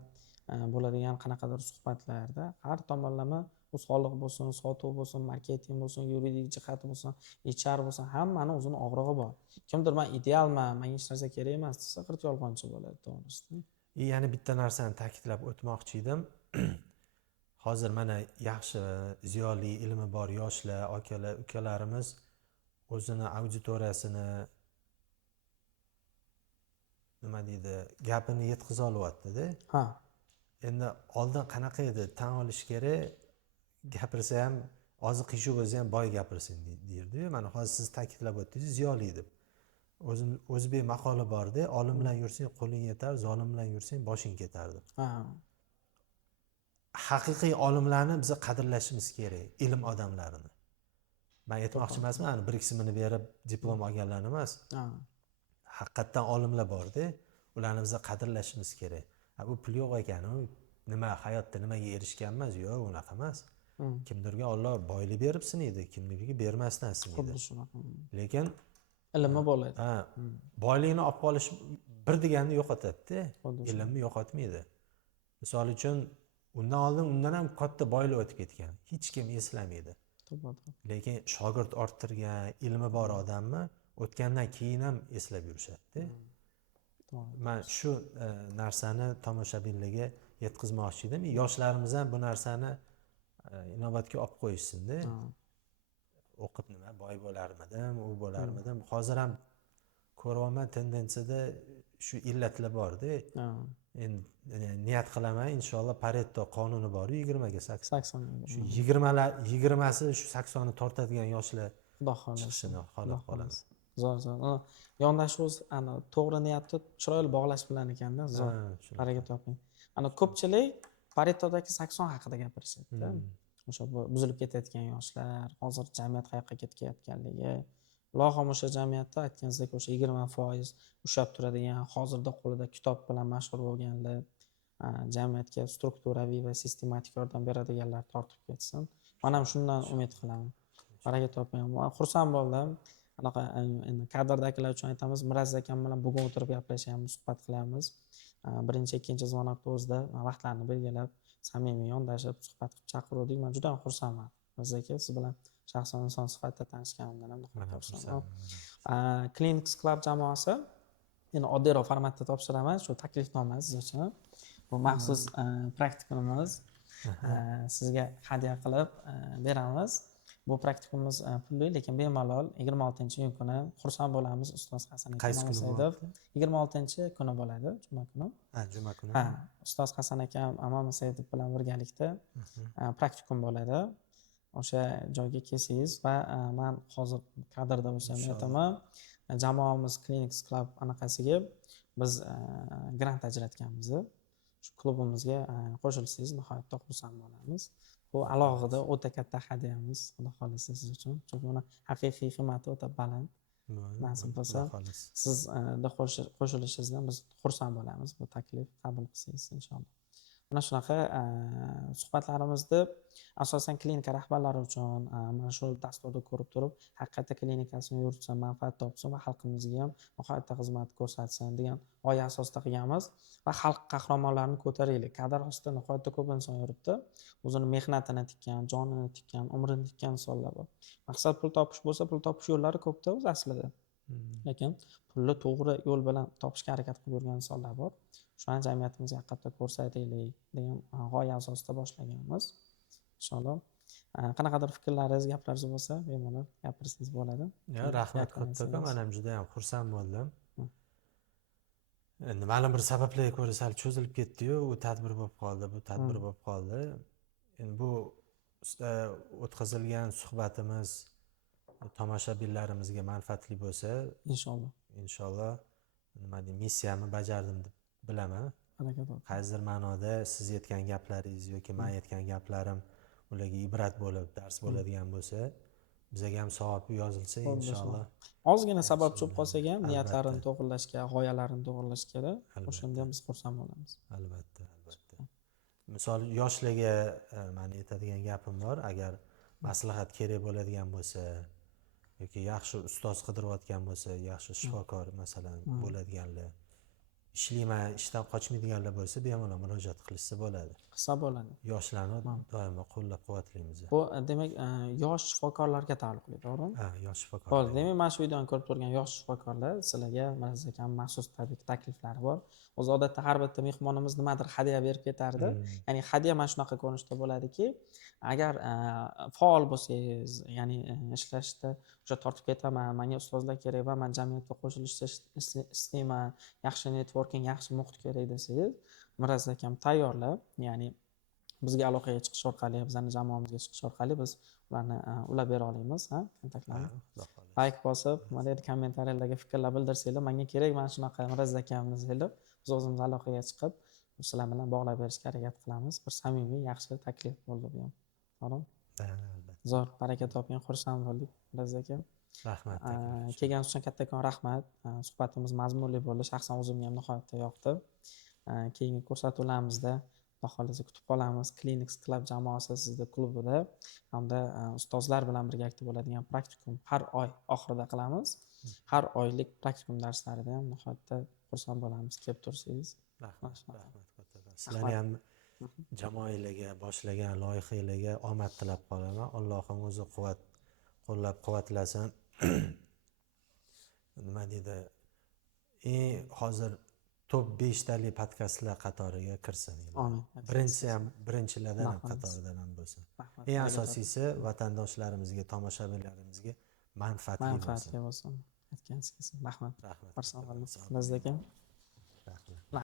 bo'ladigan qanaqadir suhbatlarda har tomonlama soliq bo'lsin, sotuv bo'lsin, marketing bo'lsin, yuridik jihati bo'lsin, HR bo'lsin, hammani o'zini og'rig'i bor. Kimdir men idealman, menga hech narsa kerak emas desa, qirt yolg'onchi bo'ladi, to'g'risi. Yana bitta narsani ta'kidlab o'tmoqchi edim. Hozir mana yaxshi, ziyoli, ilmi bor yoshlar, akalar, ukalarimiz o'zini auditoriyasini nima deydi, gapini yetkiza olyapti-da. Endi oldin qanaqa edi, tan olish kerak, gapirsa ham oziq ishi bo'lsa ham boy gapirsin deydi. Mana hozir siz ta'kidlab o'tdingiz, ziyoli deb. O'zbek maqoli bor-da, olim bilan yursang qo'ling yetar, zolim bilan yursang boshing ketar deb. Haqiqiy olimlarni biz qadrlashimiz kerak, ilm odamlarini. Men aytmoqchi emasman, ana bir qismini berib diplom olganlarni emas. Haqiqatan olimlar bor-da, ularni biz qadrlashimiz kerak. Bu pul yo'q ekan, nima hayotda nimaga erishgan emas, yo'q, unaqa emas. Kimdirga Alloh boylik berib sinaydi, kimdirga bermasdan sinaydi. Xuddi shunaqa. Lekin ilmi bo'ladi. Boylikni olib qolish bir deganni yo'qotadi-da, ilmni yo'qotmaydi. Misol uchun undan oldin undan ham katta boylik o'tib ketgan, hech kim eslamaydi. Lekin shogird orttirgan, ilmi bor odamni o'tgandan keyin ham eslab yurishadi-da. Men shu narsani tomoshabinlarga yetkazmoqchi edim. Yoshlarimiz ham bu narsani inobatga olib qo'yishsin-da. O'qib nima boy bo'larmidim, u bo'larmidim. Hozir ham ko'ryapman tendensiyada shu illatlar bor-da. Endi niyat qilaman, inshaalloh Pareto qonuni bor, 20 ga 80. Shu 20si shu 80 ni tortadigan yoshlar Xudo xohlasa chiqishini xohlab qolamiz. Zo'r. Yondashuv to'g'ri niyatni chiroyli bog'lash bilan ekanda, zo'r. Baraka toping. Ko'pchilik Paretodagi 80 haqida gapirishadi. O'sha buzilib ketayotgan yoshlar, hozir jamiyat qayoqqa ketayotganligi, loqam o'sha jamiyatda aytganingizdek o'sha 20% ushlab turadigan, hozirda qo'lida kitob bilan mashhur bo'lganlar, jamiyatga strukturaviy va sistematik yordam beradiganlar tortib ketsin. Men ham shundan umid qilaman. Baraka toping. Xursand bo'ldim. Anaqa endi kadrdagilar uchun aytamiz, Miraz akam bilan bugun o'tirib gaplashyapmiz, suhbat qilamiz. Birinchi, ikkinchi zvonokda o'zida vaqtlarni belgilab, samimiy yondashib, suhbat qilib chaqirdik. Men juda ham xursandman. Miraz aka, siz bilan shaxsan inson sifatida tanishganimdan ham xursandman. Clinics Club jamoasi endi oddiyroq formatda topshiraman, shu taklifnoma siz uchun. Bu maxsus praktikumimiz. Sizga hadya qilib beramiz. Bu praktikumimiz pulli, lekin bemalol 26-iyun kuni xursand bo'lamiz ustoz Hasan aka Mamasaidov. 26-kuni bo'ladi, juma kuni. Juma kuni. Ustoz Hasan aka Mamasaidov bilan birgalikda praktikum bo'ladi. O'sha joyga kelsangiz va men hozir kadrda bo'lsam aytaman, jamoamiz Clinics Club anaqasiga biz grant ajratganmiz. Shu klubimizga qo'shilsangiz nihoyatda xursand bo'lamiz. Bu alohida o'ta katta hadyamiz, xudo xohlasa siz uchun. Chunki uni haqiqiy qiymati o'ta baland. Nasib bo'lsa, sizda qo'shilishingizdan biz xursand bo'lamiz. Bu taklif qabul qilsangiz inshaalloh. Mana shunaqa suhbatlarimizni asosan klinika rahbarlari uchun mana shu dasturda ko'rib turib, haqiqatda klinikasini yuritsin, manfaat topsin va xalqimizga ham nihoyatda xizmat ko'rsatsin degan g'oya asosida qilganmiz va xalq qahramonlarini ko'taraylik. Kadr ostida nihoyatda ko'p inson yuribdi. O'zini mehnatini tikkan, jonini tikkan, umrini tikkan insonlar bor. Maqsad pul topish bo'lsa, pul topish yo'llari ko'pda o'z aslida. Lekin pulni to'g'ri yo'l bilan topishga harakat qilib yurgan insonlar bor. Shuni jamiyatimizga haqiqatda ko'rsataylik degan g'oya asosida boshlaganmiz. Inshaalloh. Qanaqadir fikrlaringiz, gaplaringiz bo'lsa, bemalol gapirsangiz bo'ladi. Rahmat kattakon. Men ham juda ham xursand bo'ldim. Endi ma'lum bir sabablarga ko'ra sal cho'zilib ketdi-yu, u tadbir bo'lib qoldi, bu tadbir bo'lib qoldi. Endi bu o'tkazilgan suhbatimiz tomoshabinlarimizga manfaatli bo'lsa, inshaalloh nima deyim, missiyamni bajardim deb bilaman. Qaysidir ma'noda siz aytgan gaplaringiz yoki men aytgan gaplarim ularga ibrat bo'lib, dars bo'ladigan bo'lsa, bizga ham savob yozilsa inshaalloh. Ozgina sabab cho'p qolsak ham niyatlarini to'g'rilashga, g'oyalarini to'g'rilashga o'shanda ham biz xursand bo'lamiz. Albatta. Misol yoshlarga meni aytadigan gapim bor, agar maslahat kerak bo'ladigan bo'lsa yoki yaxshi ustoz qidirayotgan bo'lsa, yaxshi shifokor masalan bo'ladiganlar, ishlayman, ishdan qochmaydiganlar bo'lsa, bemalol murojaat qilishsa bo'ladi. Qilsa bo'ladi. Yoshlarni doimo qo'llab-quvvatlaymiz. Bu demak yosh shifokorlarga taalluqli, to'g'rimi? Yosh shifokorlar. Xo'p, demak mana shu videoni ko'rib turgan yosh shifokorlar sizlarga Miraz akam maxsus takliflari bor. O'z odatda har bitta mehmonimiz nimadir hadya berib ketardi. Ya'ni hadya mana shunaqa ko'rinishda bo'ladiki, agar faol bo'lsangiz, ya'ni ishlashda o'sha tortib ketaman, menga ustozlar kerak va men jamiyatga qo'shilishni istayman, yaxshi networking, yaxshi muhit kerak desangiz, Miraz akam tayyorlab, ya'ni bizga aloqaga chiqish orqali, bizning jamoamizga chiqish orqali biz ularni ulab bera olamiz, kontaktlarni. Like bosib, mana bu kommentariyalarga fikrlar bildirsanglar, menga kerak mana shunaqa Miraz akamni deb biz o'zimiz aloqaga chiqib, sizlar bilan bog'lab berishga harakat qilamiz. Bir samimiy, yaxshi taklif bo'ldi bu ham. To'g'rimi? Albatta. Zo'r, baraka toping, xursand bo'ldik Miraz aka. Rahmat. Kelganingiz uchun kattakon rahmat. Suhbatimiz mazmunli bo'ldi, shaxsan o'zimga ham nihoyatda yoqdi. Keyingi ko'rsatuvlarimizda Xudo xohlasa kutib qolamiz. Clinics Club jamoasi sizning klubida hamda ustozlar bilan birgalikda bo'ladigan praktikum har oy oxirida qilamiz. Har oylik praktikum darslarida ham nihoyatda xursand bo'lamiz, kelib tursangiz. Rahmat. Sizlarni ham jamoalarga, boshlagan loyihalarga omad tilab qolaman. Allohim o'zi qo'llab-quvvatlasin. Nima deydi? Hozir top 5 tali podkastlar qatoriga kirsin. Birinchilardan ham qatoridan ham bo'lsin. Eng asosiysi vatandoshlarimizga, tomoshabinlarimizga manfaatli bo'lsin. Aytganingiz kelsin. Rahmat. Xursand bo'ldik. Rahmat.